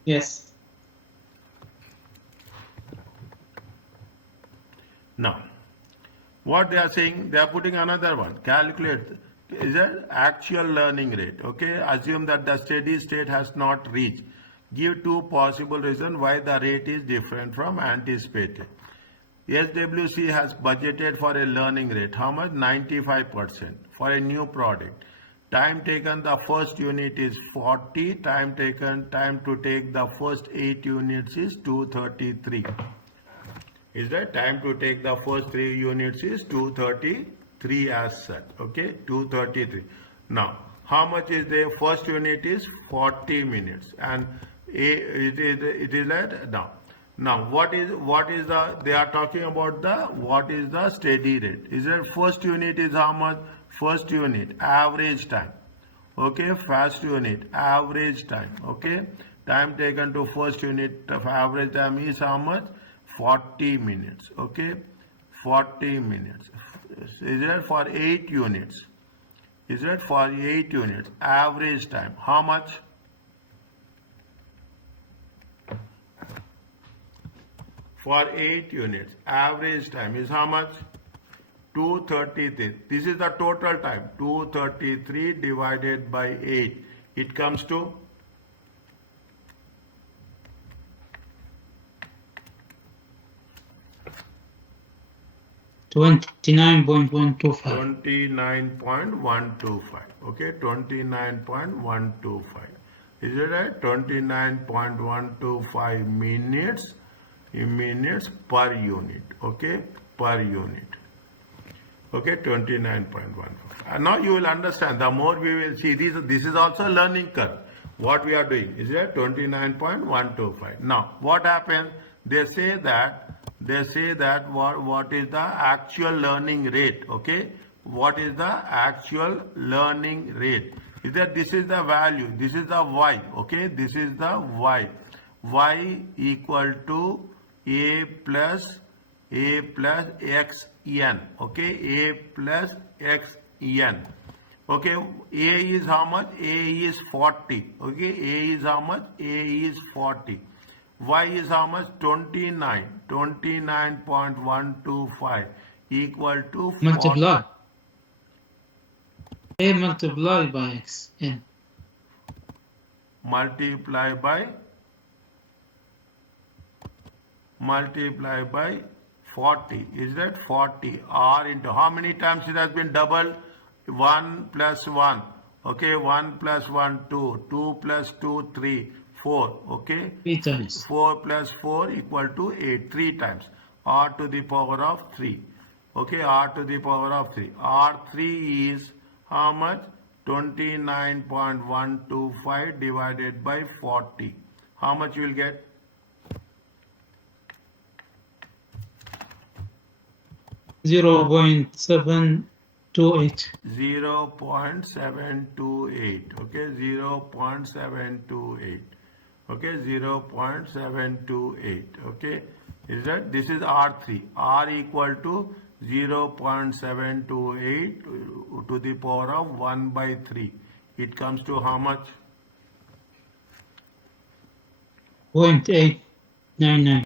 Yes. Now, what they are saying, they are putting another one. Calculate is an actual learning rate. Okay, assume that the steady state has not reached. Give 2 possible reasons why the rate is different from anticipated. SWC has budgeted for a learning rate. How much? 95% for a new product. Time taken the first unit is 40. Time to take the first 8 units is 233. Is that time to take the first 3 units is 233 as such. Okay, 233. Now, how much is the first unit is 40 minutes and it is that now. Now, what is the, they are talking about what is the steady rate? Is that first unit is how much? First unit, average time. Okay, first unit, average time. Okay, time taken to first unit of average time is how much? 40 minutes. Okay, 40 minutes. Is that for 8 units? Is that for 8 units? Average time, how much? For 8 units, average time is how much? 233. This is the total time. 233 divided by 8. It comes to 29.125. 29.125. Okay, 29.125. Is it right? 29.125 minutes per unit. Okay, per unit. Okay, 29.15. Now you will understand. The more we will see this is also learning curve. What we are doing is that 29.125. Now, what happens? They say that what is the actual learning rate? Okay, what is the actual learning rate? Is that this is the value? This is the y. Okay, this is the y. Y equal to a plus xn. Okay, a plus xn. Okay, a is how much? A is 40. Okay, a is how much? A is 40. Y is how much? 29.125 equal to 40. Multiply. A multiply by x. N. Multiply by 40. Is that 40? R into how many times it has been doubled? 1 plus 1. Okay, 1 plus 1, 2. 2 plus 2, 3. 4. Okay, 3 times. 4 plus 4 equal to 8. 3 times. R to the power of 3. Okay, R to the power of 3. R3 is how much? 29.125 divided by 40. How much you will get? 0.725. 28. 0.728. Okay, 0.728. Okay, 0.728. Okay, is that this is R3? R equal to 0.728 to the power of 1 by 3. It comes to how much? 0.899.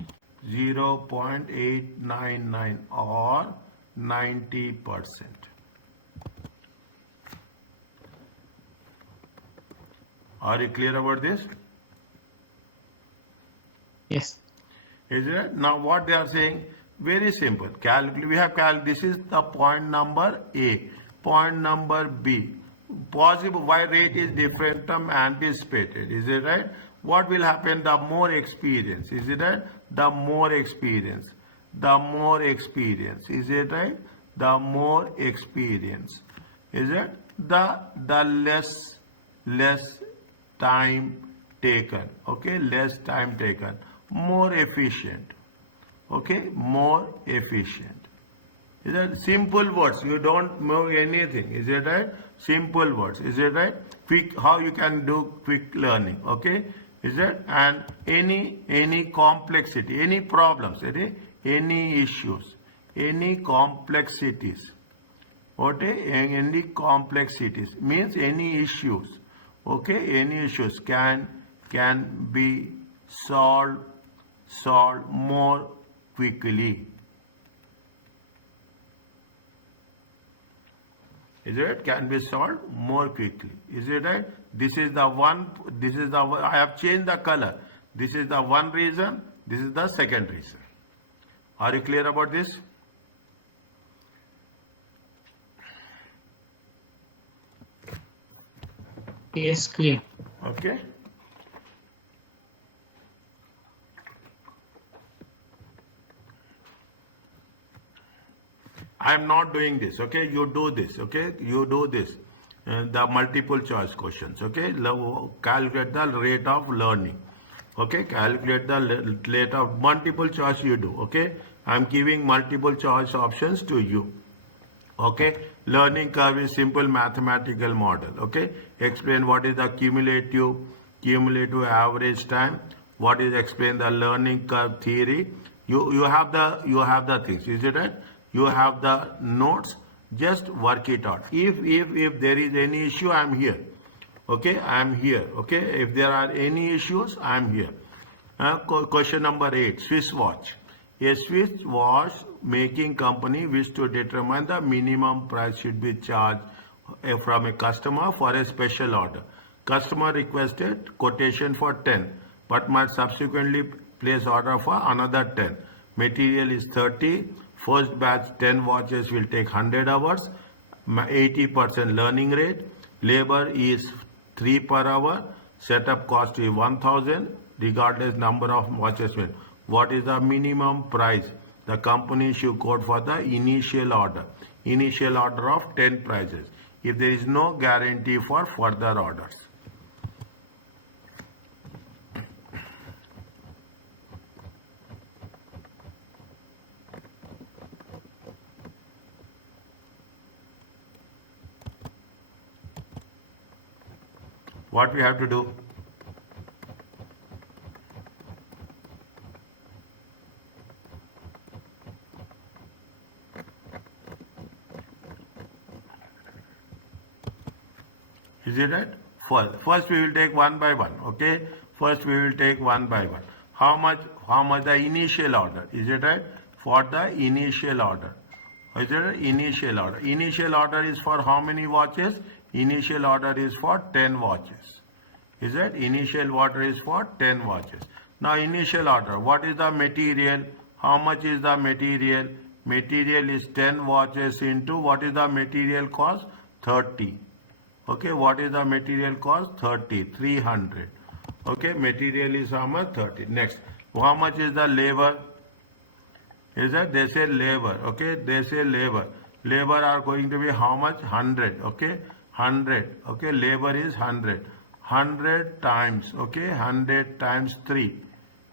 0.899 or 90%. Are you clear about this? Yes. Is it? Now what they are saying? Very simple. This is the point number A. Point number B. Possible Y rate is different from anticipated. Is it right? What will happen? The more experience. Is it right? The more experience. The more experience. Is it right? The more experience. Is it? The less time taken. Okay, less time taken. More efficient. Okay, more efficient. Is that simple words? You don't move anything. Is it right? Simple words. Is it right? Quick. How you can do quick learning? Okay. Is that? And any complexity, any problems, any issues, any complexities. Okay, any complexities means any issues. Okay, any issues can be solved more quickly. Is it? Can be solved more quickly. Is it right? This is the one. I have changed the color. This is the one reason. This is the second reason. Are you clear about this? Yes, clear. Okay. I am not doing this. Okay, you do this. Okay, you do this. The multiple choice questions. Okay, calculate the rate of learning. Okay, calculate the rate of multiple choice you do. Okay, I am giving multiple choice options to you. Okay, learning curve is simple mathematical model. Okay, explain what is the cumulative average time. What is explain the learning curve theory. You have the things. Is it right? You have the notes. Just work it out. If there is any issue, I am here. Okay, I am here. Okay, if there are any issues, I am here. Question number 8. Swiss watch. A Swiss watch making company wish to determine the minimum price should be charged from a customer for a special order. Customer requested quotation for 10, but might subsequently place order for another 10. Material is 30. First batch 10 watches will take 100 hours. 80% learning rate. Labor is 3 per hour. Setup cost is 1000 regardless number of watches made. What is the minimum price the company should quote for the initial order? Initial order of 10 prices. If there is no guarantee for further orders. What we have to do? Is it right? First we will take one by one. Okay. First we will take one by one. How much the initial order? Is it right? For the initial order. Is it right? Initial order. Initial order is for how many watches? Initial order is for 10 watches. Is it? Initial order is for 10 watches. Now initial order. What is the material? How much is the material? Material is 10 watches into what is the material cost? 30. Okay, what is the material cost? 30, 300. Okay, material is how much? 30. Next, how much is the labor? Is that? They say labor. Okay, they say labor. Labor are going to be how much? 100. Okay, 100. Okay, labor is 100. 100 times. Okay, 100 times 3.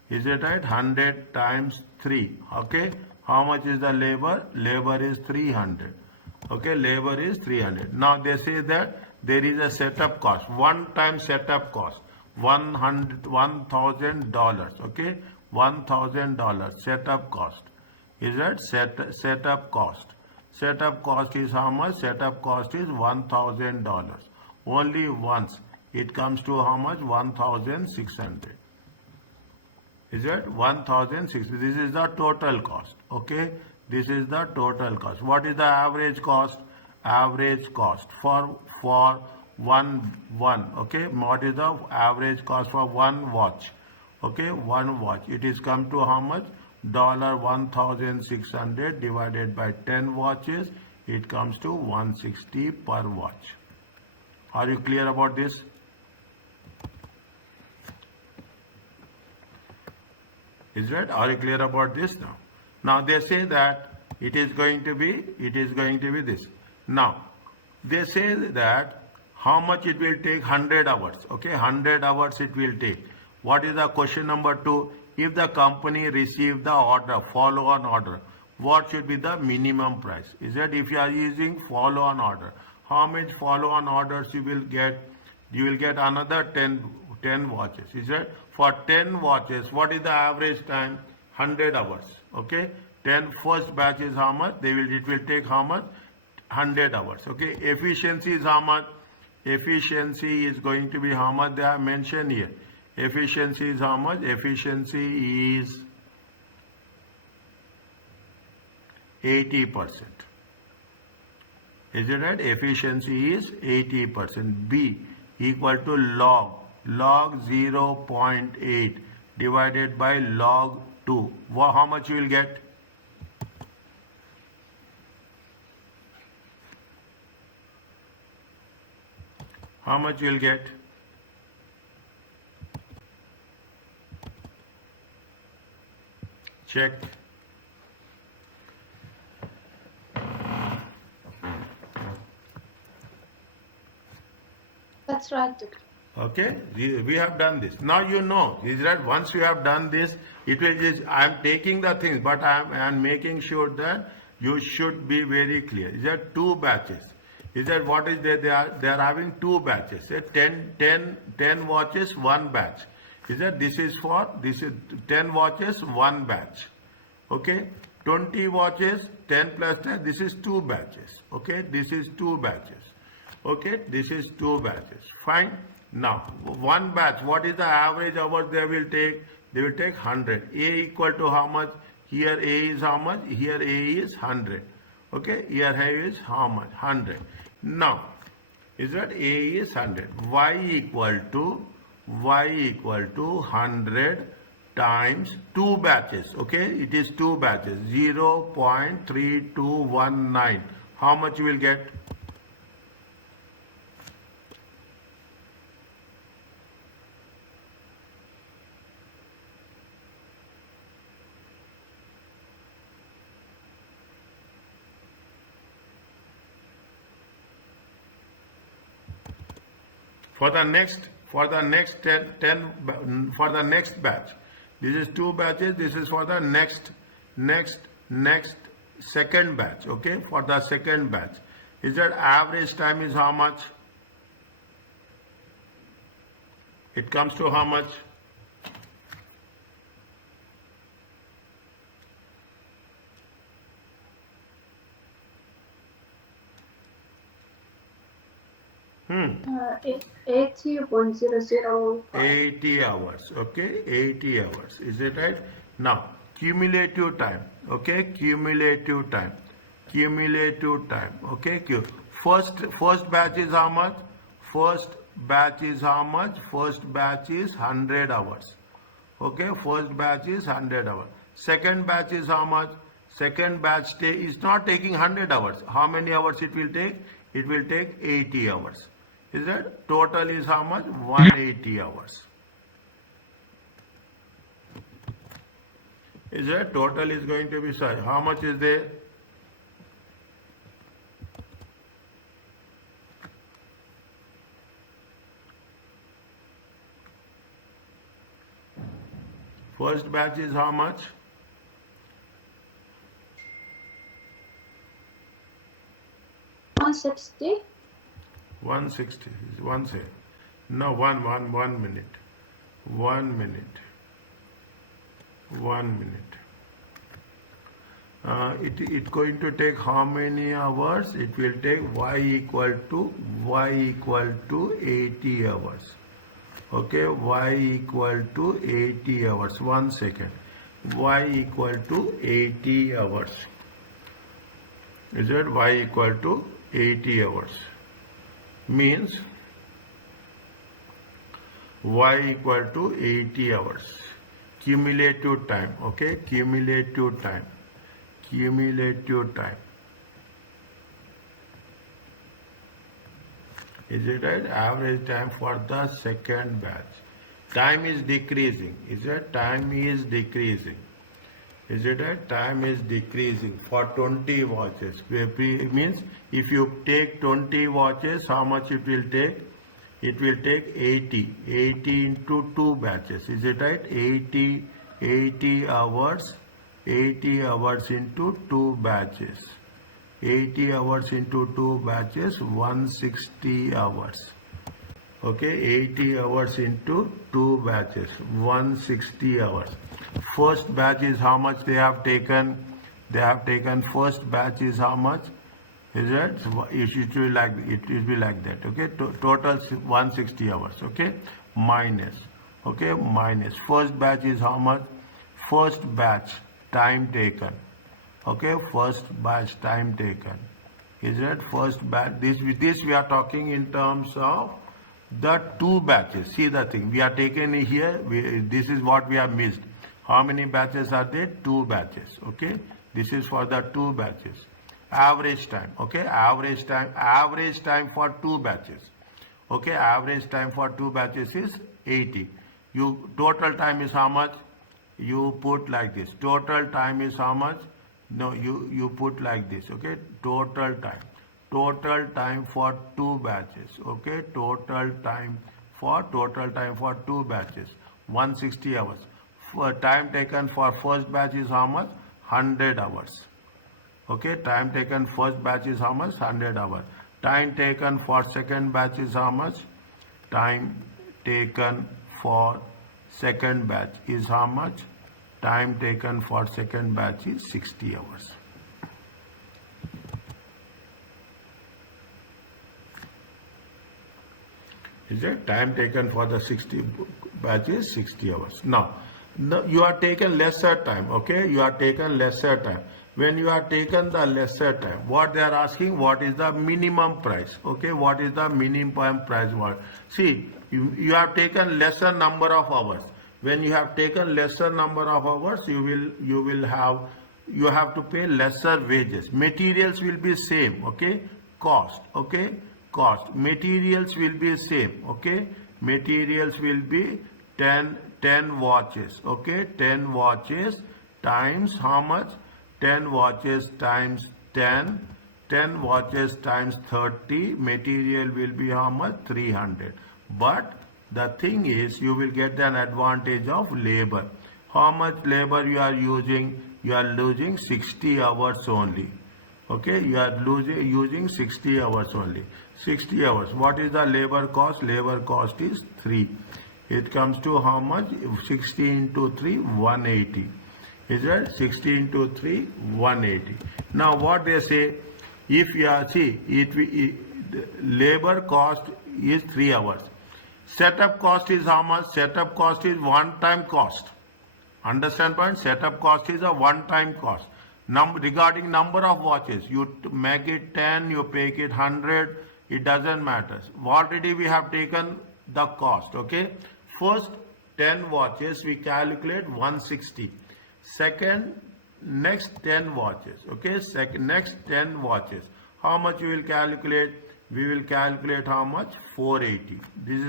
Is it right? 100 times 3. Okay, how much is the labor? Labor is 300. Okay, labor is 300. Now they say that there is a setup cost, one-time setup cost, $1,000. Okay, $1,000 setup cost. Is that setup cost? Setup cost is how much? Setup cost is $1,000. Only once it comes to how much? 1,600. Is that 1,060? This is the total cost. Okay, this is the total cost. What is the average cost? Average cost for one. Okay, what is the average cost for one watch? Okay, one watch. It is come to how much? $1,600 divided by 10 watches. It comes to 160 per watch. Are you clear about this? Is right? Are you clear about this now? Now they say that it is going to be this. Now they say that how much it will take? 100 hours. Okay, 100 hours it will take. What is the question number 2? If the company receive the order, follow-on order, what should be the minimum price? Is that if you are using follow-on order, how many follow-on orders you will get? You will get another 10 watches. Is that for 10 watches? What is the average time? 100 hours. Okay, 10 first batch is how much? It will take how much? 100 hours. Okay, efficiency is how much? Efficiency is going to be how much? They have mentioned here. Efficiency is how much? Efficiency is 80%. Is it right? Efficiency is 80%. B equal to log 0.8 divided by log 2. How much you will get? How much you will get? Check. That's right, Doctor. Okay, we have done this. Now you know, is that once you have done this, it will just, I am taking the things, but I am making sure that you should be very clear. Is that 2 batches? Is that what is there? They are having 2 batches. Say 10 watches, 1 batch. Is that this is 10 watches, 1 batch. Okay, 20 watches, 10 plus 10, this is 2 batches. Okay, this is 2 batches. Okay, this is 2 batches. Fine. Now, 1 batch, what is the average hours they will take? They will take 100. A equal to how much? Here A is how much? Here A is 100. Okay, here A is how much? 100. Now, is that A is 100. Y equal to 100 times 2 batches. Okay, it is 2 batches. 0.3219. How much you will get? For the next 10 for the next batch, this is 2 batches. This is for the next second batch. Okay, for the second batch, is that average time is how much? It comes to how much? Uh, 80.005. 80 hours. Okay, 80 hours. Is it right? Now, cumulative time. Okay, cumulative time. Okay, first batch is how much? First batch is how much? First batch is 100 hours. Okay, first batch is 100 hours. Second batch is how much? Second batch is not taking 100 hours. How many hours it will take? It will take 80 hours. Is that total is how much? 180 hours. Is that total is going to be such? How much is there? First batch is how much? 160. 160 is one second. No, one minute. 1 minute. 1 minute. It's going to take how many hours? It will take y equal to 80 hours. Okay, y equal to 80 hours. 1 second. Y equal to 80 hours. Is it y equal to 80 hours? Means y equal to 80 hours. Cumulative time. Okay, cumulative time. Cumulative time. Is it right? Average time for the second batch. Time is decreasing. Is it? Time is decreasing. Is it right? Time is decreasing for 20 watches. It means if you take 20 watches, how much it will take? It will take 80. 80 into 2 batches. Is it right? 80 hours. 80 hours into 2 batches. 80 hours into 2 batches, 160 hours. Okay, 80 hours into 2 batches, 160 hours. First batch is how much they have taken? They have taken first batch is how much? Is it? It will be like that. Okay, total 160 hours. Okay, minus. Okay, minus. First batch is how much? First batch time taken. Okay, first batch time taken. Is it first batch? This we are talking in terms of the 2 batches. See the thing we are taking here. This is what we have missed. How many batches are there? 2 batches. Okay, this is for the 2 batches. Average time. Okay, average time for 2 batches. Okay, average time for 2 batches is 80. Total time is how much? You put like this. Total time is how much? No, you put like this. Okay, total time for 2 batches. Okay, total time for 2 batches, 160 hours. For time taken for first batch is how much? 100 hours. Okay, time taken first batch is how much? 100 hours. Time taken for second batch is how much? Time taken for second batch is how much? Time taken for second batch is 60 hours. Is it? Time taken for the 60 batch is 60 hours. Now, you are taken lesser time. Okay, you are taken lesser time. When you are taken the lesser time, what they are asking, what is the minimum price? Okay, what is the minimum price? See, you have taken lesser number of hours. When you have taken lesser number of hours, you have to pay lesser wages. Materials will be same. Okay, cost. Okay, cost. Materials will be same. Okay, materials will be 10 watches. Okay, 10 watches times how much? 10 watches times 10. 10 watches times 30. Material will be how much? 300. But the thing is, you will get an advantage of labor. How much labor you are using? You are losing 60 hours only. Okay, you are using 60 hours only. 60 hours. What is the labor cost? Labor cost is 3. It comes to how much? 60 into 3, 180. Is that 60 into 3, 180. Now what they say, if you are, labor cost is 3 hours. Setup cost is how much? Setup cost is one-time cost. Understand point? Setup cost is a one-time cost. Regarding number of watches, you make it 10, you make it 100, it doesn't matter. Already we have taken the cost. Okay. First 10 watches we calculate 160. Second, next 10 watches. Okay. Next 10 watches. How much you will calculate? We will calculate how much? 480. This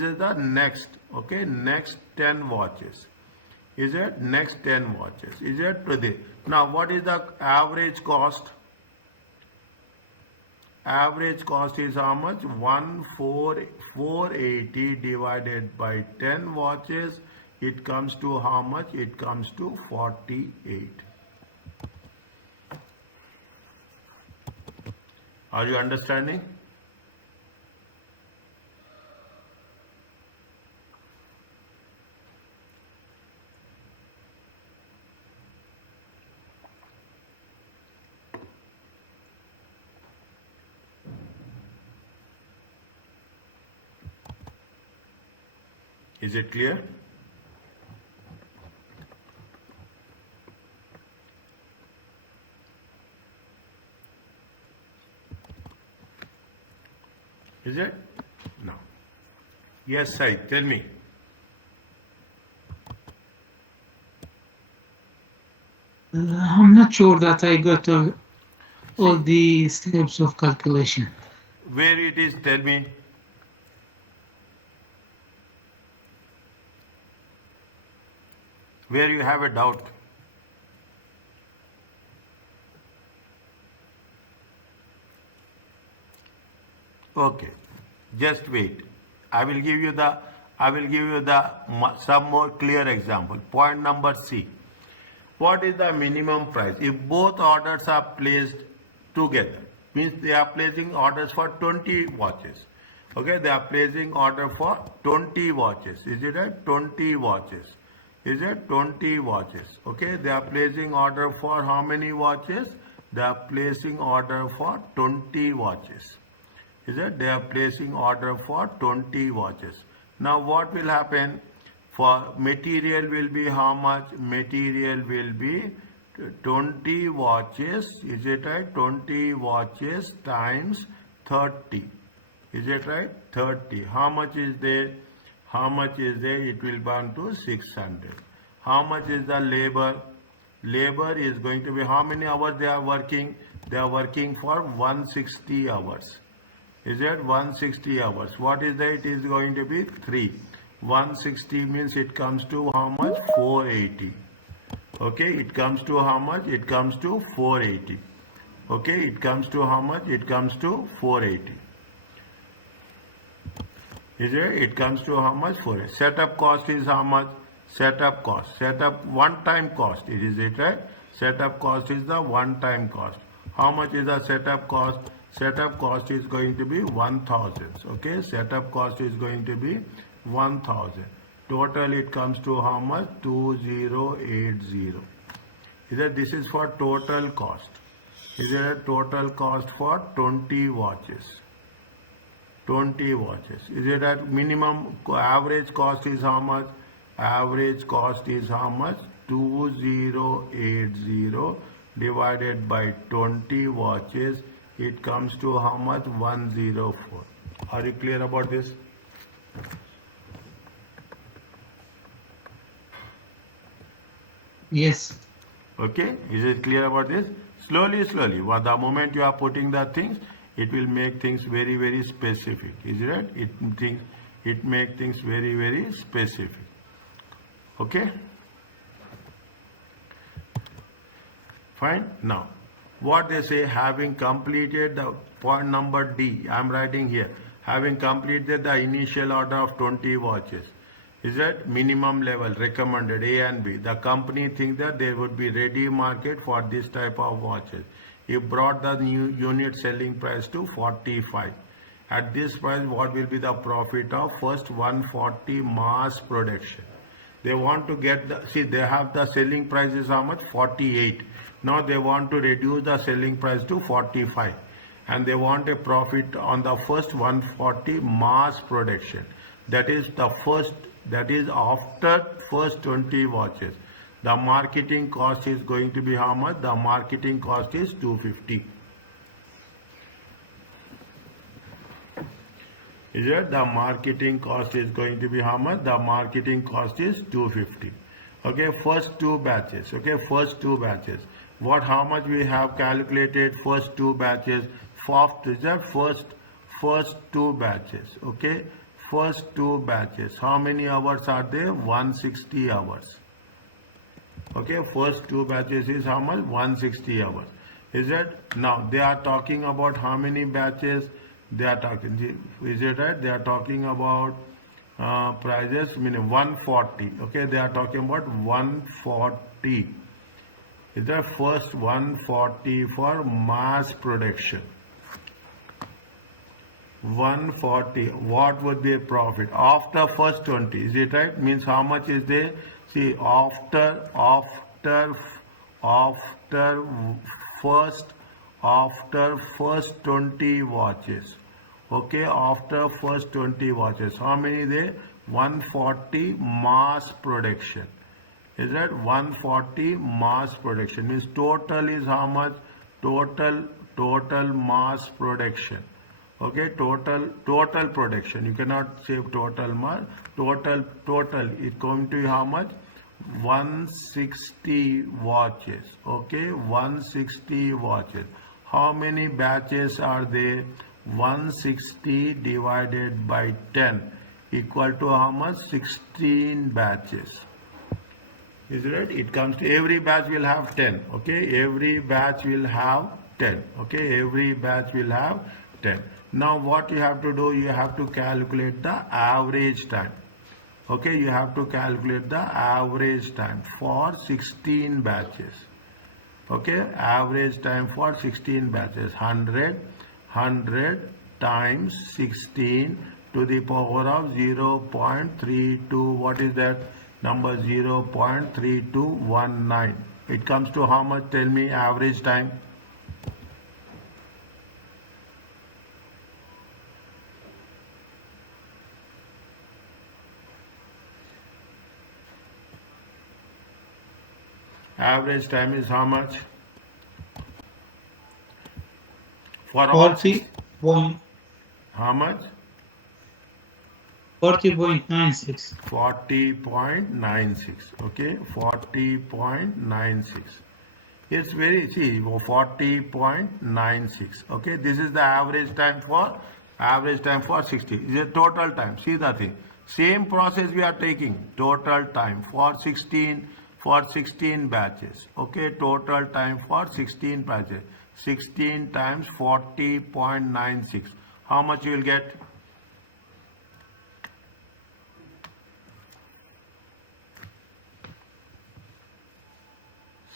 is the next. Okay, next 10 watches. Is it? Next 10 watches. Is it today? Now what is the average cost? Average cost is how much? 480 divided by 10 watches. It comes to how much? It comes to 48. Are you understanding? Is it clear? Is it? No. Yes, Sai, tell me. I'm not sure that I got all the steps of calculation. Where it is, tell me. Where you have a doubt. Okay, just wait. I will give you some more clear example. Point number C. What is the minimum price? If both orders are placed together, means they are placing orders for 20 watches. Okay, they are placing order for 20 watches. Is it right? 20 watches. Is it 20 watches? Okay, they are placing order for how many watches? They are placing order for 20 watches. Is it? They are placing order for 20 watches. Now what will happen? For material will be how much? Material will be 20 watches. Is it right? 20 watches times 30. Is it right? 30. How much is there? How much is there? It will burn to 600. How much is the labor? Labor is going to be how many hours they are working? They are working for 160 hours. Is it 160 hours? What is that? It is going to be 3. 160 means it comes to how much? 480. Okay, it comes to how much? It comes to 480. Okay, it comes to how much? It comes to 480. Is it? It comes to how much? 480. Setup cost is how much? Setup cost. Setup one-time cost. Is it right? Setup cost is the one-time cost. How much is the setup cost? Setup cost is going to be 1000. Okay, setup cost is going to be 1000. Total it comes to how much? 2080. Is that this is for total cost? Is there a total cost for 20 watches? 20 watches. Is it at minimum average cost is how much? Average cost is how much? 2080 divided by 20 watches. It comes to how much? 104. Are you clear about this? Yes. Okay, is it clear about this? Slowly, slowly. Well, the moment you are putting the things, it will make things very, very specific. Is it right? It make things very, very specific. Okay? Fine. Now, what they say, having completed the point number D, I am writing here, having completed the initial order of 20 watches, is that minimum level recommended A and B. The company thinks that there would be ready market for this type of watches. It brought the new unit selling price to 45. At this price, what will be the profit of first 140 mass production? They want to get the, see, they have the selling price is how much? 48. Now they want to reduce the selling price to 45. And they want a profit on the first 140 mass production. That is the first, that is after first 20 watches. The marketing cost is going to be how much? The marketing cost is 250. Is it? The marketing cost is going to be how much? The marketing cost is 250. Okay, first two batches. Okay, first two batches. What, how much we have calculated first two batches? First two batches. Okay, first two batches. How many hours are there? 160 hours. Okay, first two batches is how much? 160 hours. Is it? Now they are talking about how many batches? They are talking, is it right? They are talking about prices, meaning 140. Okay, they are talking about 140. Is the first 140 for mass production. 140. What would be a profit after first 20? Is it right? Means how much is there? See, after first after first 20 watches. Okay, after first 20 watches, how many there? 140 mass production. Is that 140 mass production? Means total is how much? Total mass production. Okay, total production. You cannot say total mass. Total. It going to be how much? 160 watches. Okay, 160 watches. How many batches are there? 160 divided by 10 equal to how much? 16 batches. Is it right? It comes to every batch will have 10. Okay, every batch will have 10. Okay, every batch will have 10. Now what you have to do? You have to calculate the average time. Okay, you have to calculate the average time for 16 batches. Okay, average time for 16 batches. 100 times 16 to the power of 0.32. What is that number? 0.3219. It comes to how much? Tell me average time. Average time is how much? For all 40 point how much? 40.96. 40.96. Okay, 40.96. It's very, see, 40.96. Okay, this is the average time for 60. Is a total time. See the thing. Same process we are taking. Total time for 16 batches. Okay, total time for 16 batches. 16 times 40.96. How much you will get?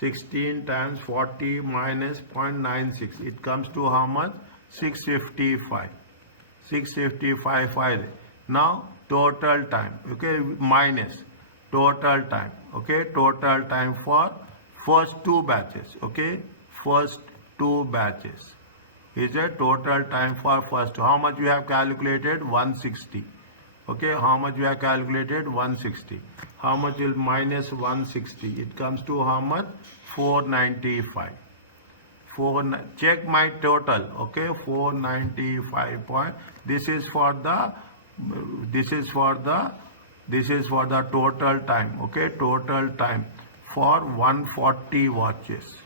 (16 times 40 minus 0.96). It comes to how much? 655. 655. Now total time. Okay, minus total time. Okay, total time for first two batches. Okay, first two batches is a total time for first. How much you have calculated? 160. Okay, how much you have calculated? 160. How much will minus 160? It comes to how much? 495. Check my total. Okay, 495 point. This is for the total time. Okay, total time for 140 watches.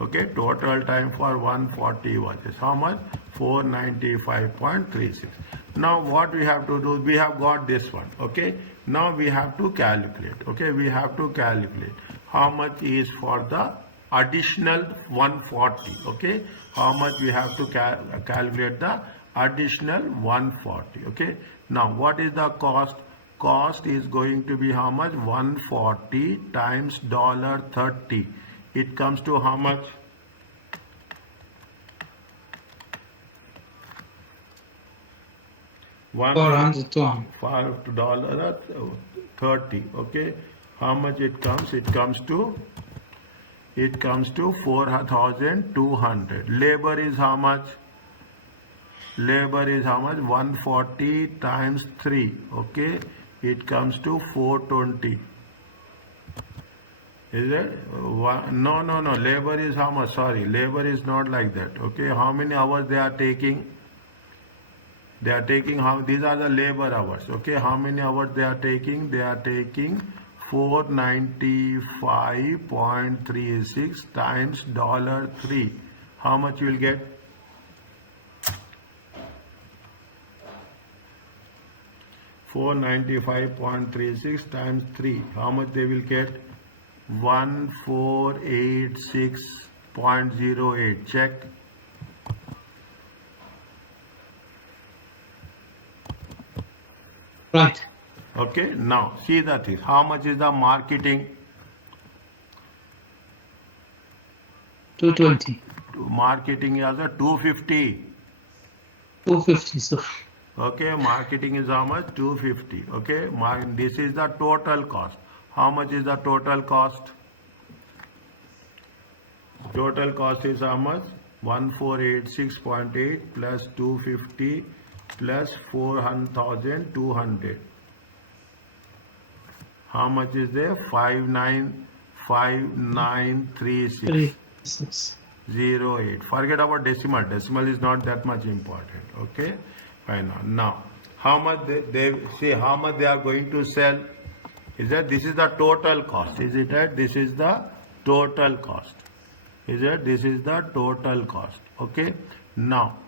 Okay, total time for 140 watches. How much? 495.36. Now what we have to do? We have got this one. Okay, now we have to calculate. Okay, we have to calculate how much is for the additional 140. Okay, how much we have to calculate the additional 140. Okay, now what is the cost? Cost is going to be how much? 140 times $30. It comes to how much? $5.30. Okay, how much it comes? It comes to 4,200. Labor is how much? Labor is how much? 140 times 3. Okay, it comes to 420. Is it? No. Labor is how much? Sorry, labor is not like that. Okay, how many hours they are taking? They are taking how? These are the labor hours. Okay, how many hours they are taking? They are taking 495.36 times $3. How much you will get? $495.36 times 3. How much they will get? 1486.08. Check. Right. Okay, now see that is how much is the marketing? 220. marketing as a 250. 250. So Okay, marketing is how much? 250. Okay, this is the total cost. How much is the total cost? Total cost is how much? 1486.8 plus 250 plus 4,200. How much is there? 595936. 3.6. 08. Forget about decimal. Decimal is not that much important. Okay, fine. Now, how much they see how much they are going to sell? Is that this is the total cost? Is it right? This is the total cost. Is that this is the total cost? Okay. Now,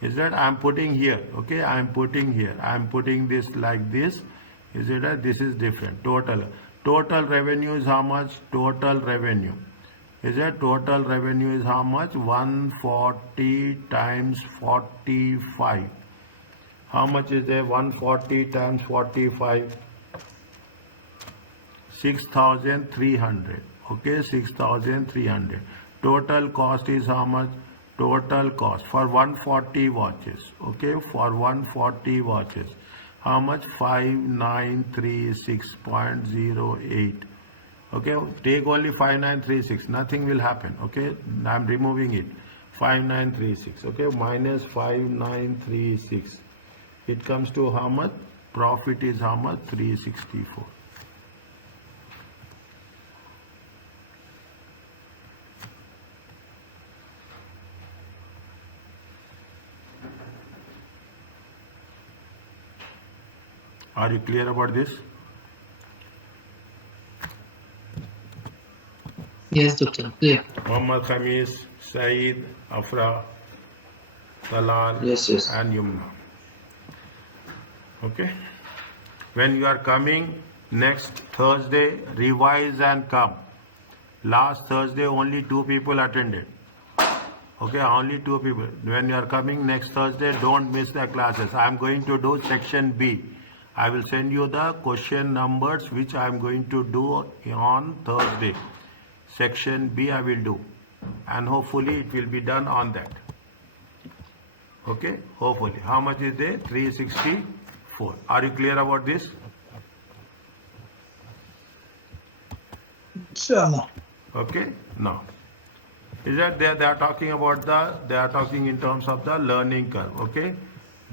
is that I am putting here? Okay, I am putting here. I am putting this like this. Is it right? This is different. Total revenue is how much? Total revenue. Is that total revenue is how much? 140 times 45. How much is there? 140 times 45. 6,300. Okay, 6,300. Total cost is how much? Total cost for 140 watches. Okay, for 140 watches. How much? 5936.08. Okay, take only 5936. Nothing will happen. Okay, I am removing it. 5936. Okay, minus 5936. It comes to how much? Profit is how much? 364. Are you clear about this? Yes, doctor. Clear. Muhammad Khamis, Saeed, Afra, Talal, Yes, yes. and Yumna. Okay. When you are coming next Thursday, revise and come. Last Thursday, only 2 people attended. Okay, only 2 people. When you are coming next Thursday, don't miss the classes. I am going to do section B. I will send you the question numbers which I am going to do on Thursday. Section B I will do, and hopefully it will be done on that. Okay, hopefully. How much is there? 364. Are you clear about this? Inshallah. Okay, now is that they are talking about they are talking in terms of the learning curve. Okay,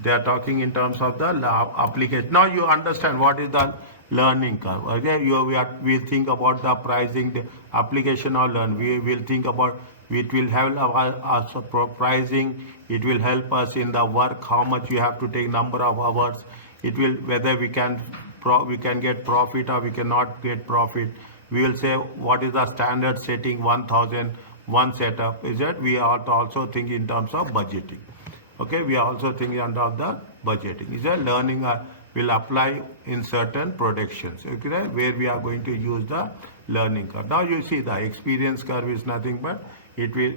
they are talking in terms of the application. Now you understand what is the learning curve. Okay, we'll think about the pricing, the application or learn. We will think about it will help us pricing. It will help us in the work. How much you have to take, number of hours. It will whether we can get profit or we cannot get profit. We will say what is the standard setting 1,000 one setup. Is that we are also think in terms of budgeting. Okay, we are also thinking under the budgeting. Is that learning will apply in certain productions. Okay, where we are going to use the learning curve. Now you see the experience curve is nothing but it will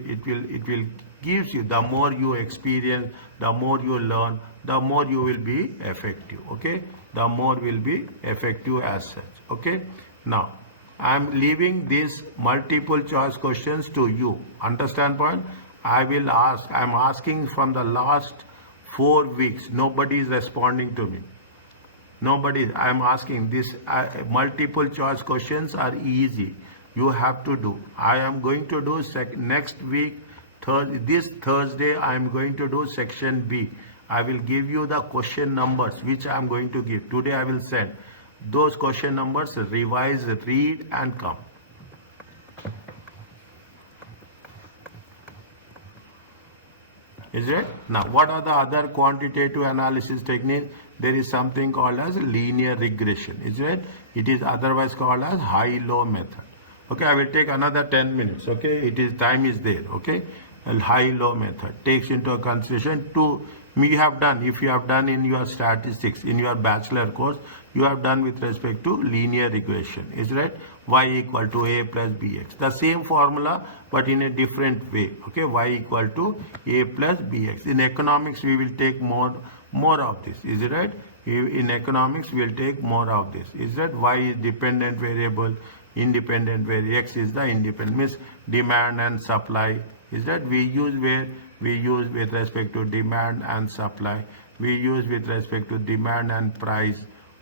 gives you the more you experience, the more you learn, the more you will be effective. Okay, the more will be effective as such. Okay, now I am leaving these multiple choice questions to you. Understand point? I will ask. I am asking from the last 4 weeks. Nobody is responding to me. Nobody. I am asking this. Multiple choice questions are easy. You have to do. I am going to do next week. This Thursday I am going to do section B. I will give you the question numbers which I am going to give. Today I will send those question numbers. Revise, read and come. Is it? Now, what are the other quantitative analysis techniques? There is something called as linear regression. Is it? It is otherwise called as high-low method. Okay, I will take another 10 minutes. Okay, time is there. Okay, a high-low method takes into consideration you have done. If you have done in your statistics in your bachelor course, you have done with respect to linear regression. Is right? Y equal to a plus bx. The same formula but in a different way. Okay, y equal to a plus bx. In economics we will take more of this. Is it right? In economics we will take more of this. Is that y is dependent variable, independent variable, x is the independent, means demand and supply Is that we use where we use with respect to demand and supply, we use with respect to demand and price.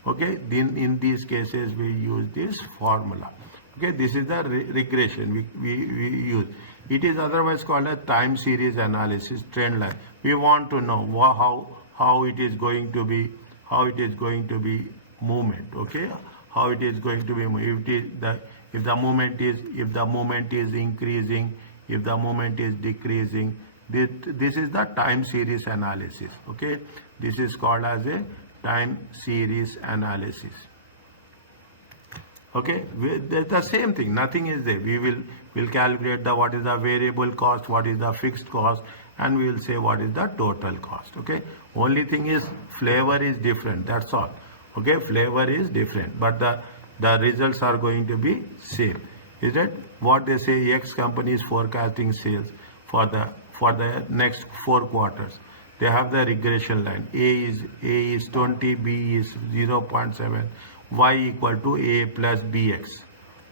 Okay, then in these cases we use this formula. Okay, this is the regression we use. It is otherwise called a time series analysis, trend line. We want to know how it is going to be, movement. Okay, how it is going to be if the movement is increasing, if the movement is decreasing. This is the time series analysis. Okay, this is called as a time series analysis. Okay, the same thing, nothing is there. We'll calculate what is the variable cost, what is the fixed cost, and we will say what is the total cost. Okay, only thing is flavor is different, that's all. Okay, flavor is different, but the results are going to be same. Is that what they say? X company is forecasting sales for the next 4 quarters. They have the regression line. A is 20, B is 0.7, Y equal to A plus BX.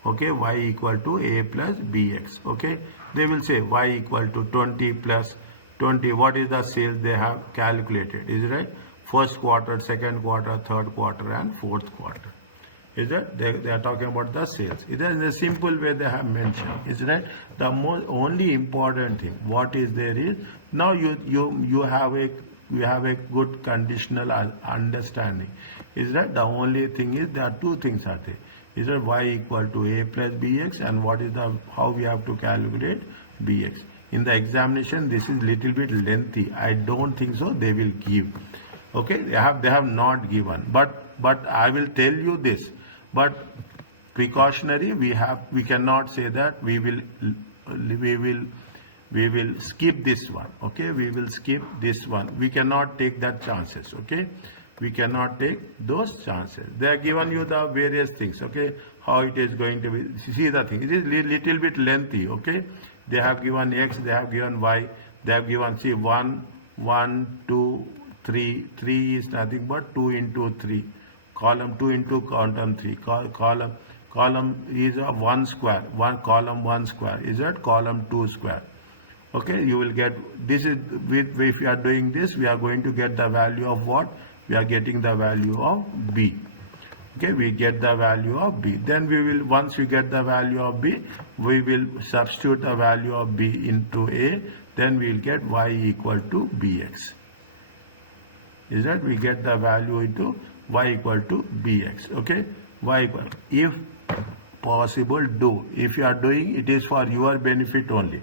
Okay, Y equal to A plus BX. Okay, they will say Y equal to 20 plus 20. What is the sales they have calculated? Is it right? First quarter, second quarter, third quarter, and fourth quarter. Is that they are talking about the sales? It is in a simple way they have mentioned. Is right? The only important thing what is there is now you have a good conditional understanding. Is that the only thing is there are 2 things are there. Is that Y equal to A plus BX, and what is how we have to calculate BX. In the examination this is little bit lengthy. I don't think so they will give. Okay, they have not given, but I will tell you this. But precautionary, we cannot say that we will skip this one. Okay, we will skip this one. We cannot take that chances. Okay, we cannot take those chances. They have given you the various things. Okay, how it is going to be. See the thing. It is little bit lengthy. Okay, they have given X, they have given Y, they have given 1, 2, 3. 3 is nothing but 2 into 3. Column 2 into column 3. Column is a 1 square. Column 1 square. Is that column 2 square? Okay, you will get this is if you are doing this, we are going to get the value of what? We are getting the value of B. Okay, we get the value of B. Then we will, once we get the value of B, we will substitute the value of B into A. Then we will get Y equal to BX. Is that we get the value into Y equal to BX. Okay, Y equal, if possible do. If you are doing, it is for your benefit only.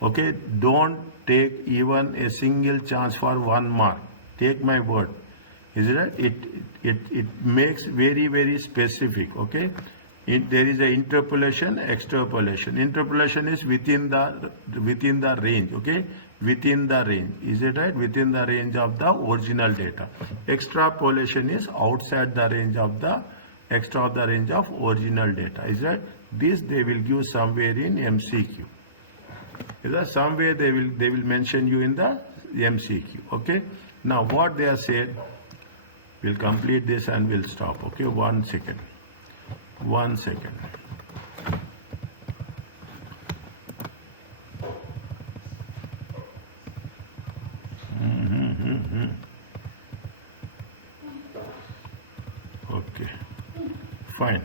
Okay, don't take even a single chance for 1 mark. Take my word. Is it right? It makes very specific. Okay, there is a interpolation, extrapolation. Interpolation is within the range. Okay, within the range. Is it right? Within the range of the original data. Extrapolation is outside the range of the original data. Is that this they will give somewhere in MCQ. Is that somewhere they will mention you in the MCQ. Okay. Now what they have said, we'll complete this and we'll stop. Okay. 1 second. 1 second. Okay, fine.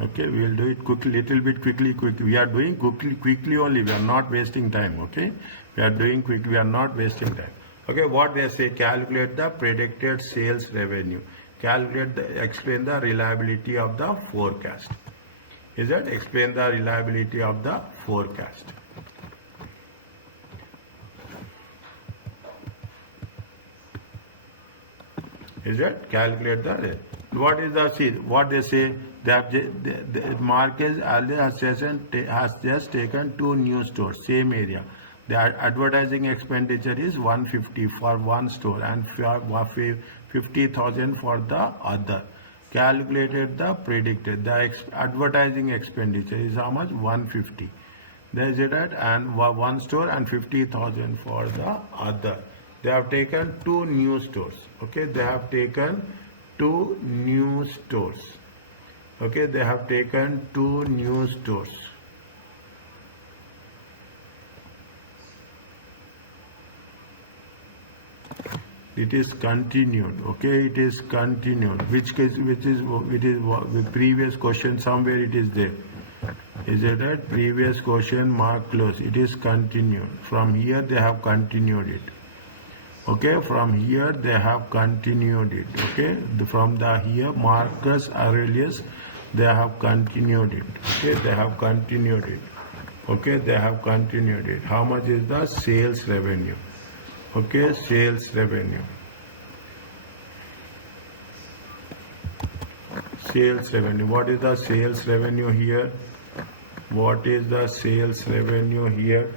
Okay, we will do it quickly, little bit quickly. We are doing quickly only. We are not wasting time. Okay, we are doing quick. We are not wasting time. Okay, what they say? Calculate the predicted sales revenue. Explain the reliability of the forecast. Is that explain the reliability of the forecast? Is that calculate the what is the see what they say? The Marquez has just taken 2 new stores, same area. The advertising expenditure is 150 for 1 store and 50,000 for the other. Calculated the predicted. The advertising expenditure is how much? 150. There is it at and 1 store and 50,000 for the other. They have taken 2 new stores. Okay, they have taken 2 new stores. Okay, they have taken 2 new stores. It is continued. Okay, it is continued. Which is the previous question somewhere it is there. Is it right? Previous question mark close. It is continued. From here they have continued it. Okay, from here they have continued it. Okay, from the here Marcus Aurelius, they have continued it. Okay, they have continued it. Okay, they have continued it. How much is the sales revenue? Okay, sales revenue. Sales revenue. What is the sales revenue here? What is the sales revenue here?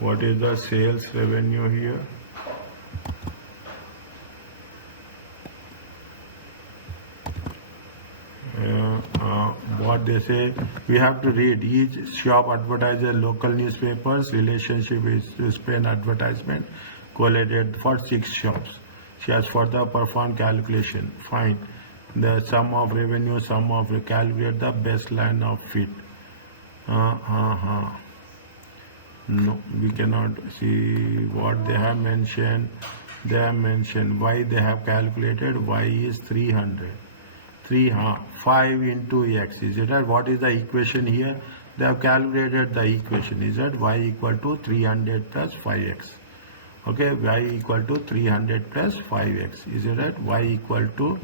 What is the sales revenue here? What they say, we have to read. Each shop advertises local newspapers. Relationship is to spend advertisement collated for 6 shops. She has further performed calculation. Find the sum of revenue, sum of calculate the best line of fit. No, we cannot see what they have mentioned. They have mentioned y they have calculated. Y is 300. 5 into x. Is it right? What is the equation here? They have calculated the equation. Is that y equal to 300 plus 5x? Okay, y equal to 300 plus 5x. Is it right? Y equal to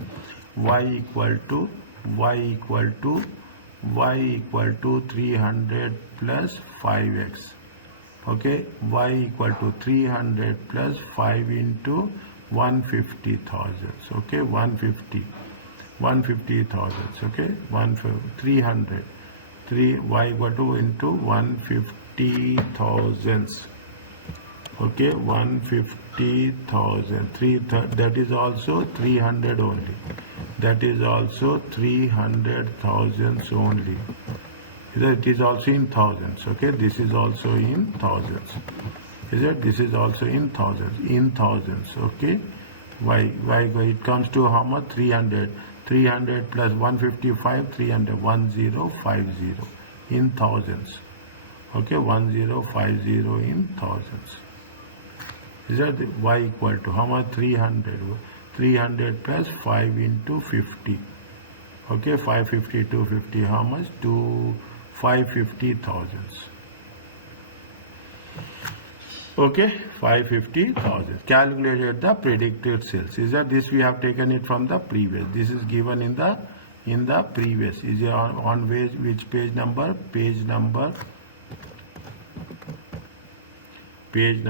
300 plus 5x. Okay, y equal to 300 plus 5 into 150,000. Okay, 150,000. Okay, 300. 3 y equal to into 150,000. Okay, 150,000. That is also 300 only. That is also 300,000 only. It is also in thousands. Okay, this is also in thousands. Is it? This is also in thousands. In thousands. Okay, y it comes to how much? 300. 300 plus 155, 300, 1050 in thousands. Okay, 1050 in thousands. Is that y equal to how much? 300. 300 plus 5 into 50. Okay, 550, 250, how much? 550,000. Okay, 550,000. Calculated the predicted sales. Is that this we have taken it from the previous? This is given in the previous. Is it on which page number? Previous page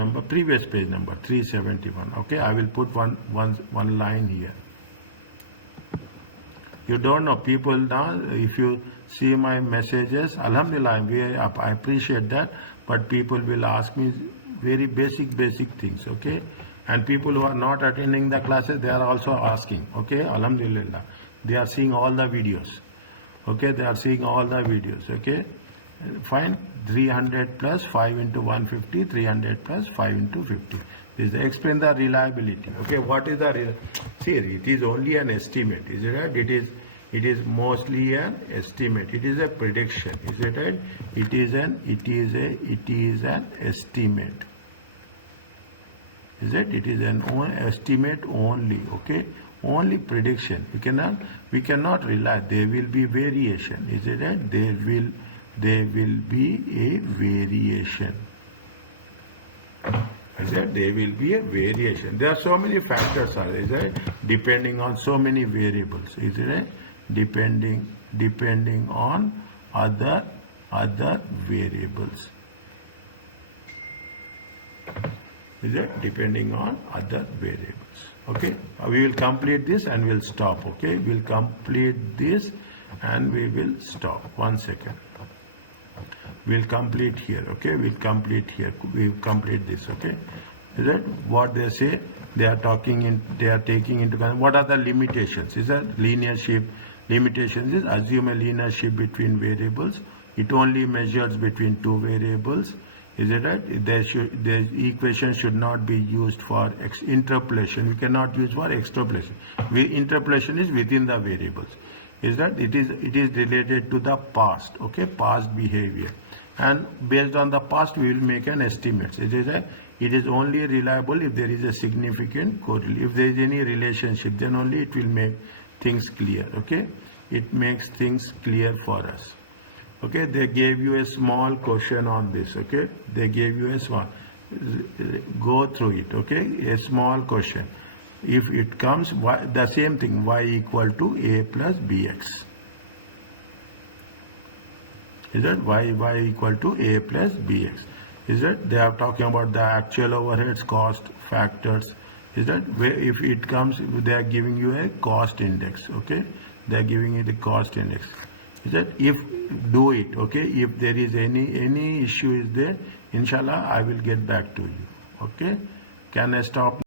number 371. Okay, I will put one line here. You don't know people now. If you see my messages, alhamdulillah, I appreciate that. But people will ask me very basic things, okay? And people who are not attending the classes, they are also asking, okay? Alhamdulillah. They are seeing all the videos, okay? They are seeing all the videos, okay? Fine. 300 plus 5 into 150, 300 plus 5 into 50. This explain the reliability, okay? What is the see? It is only an estimate, is it right? It is mostly an estimate. It is a prediction, is it right? It is an estimate. Is it? It is an estimate only, okay? Only prediction. We cannot rely. There will be variation. Is it right? There will be a variation. Is that there will be a variation? There are so many factors, is it? Depending on so many variables. Is it right? Depending on other variables. Is it? Depending on other variables. Okay, we will complete this and we'll stop. Okay, we'll complete this and we will stop. 1 second. We'll complete here. Okay, we'll complete here. We'll complete this. Okay, is that what they say? They are taking into account what are the limitations. Is that linear shape? Limitations is assume a linear shape between variables. It only measures between 2 variables. Is it right? The equation should not be used for interpolation. We cannot use for extrapolation. Interpolation is within the variables. Is that it is related to the past, okay, past behavior, and based on the past we will make an estimate. It is only reliable if there is a significant correlation. If there is any relationship, then only it will make things clear. Okay, it makes things clear for us. Okay, they gave you a small question on this. Okay, they gave you a small, go through it. Okay, a small question. If it comes, y, the same thing, y equal to a plus bx. Is that y equal to a plus bx? Is that they are talking about the actual overheads, cost factors? Is that where if it comes, they are giving you a cost index. Okay, they are giving you the cost index. Is that if do it? Okay, if there is any issue is there, inshallah I will get back to you. Okay, can I stop?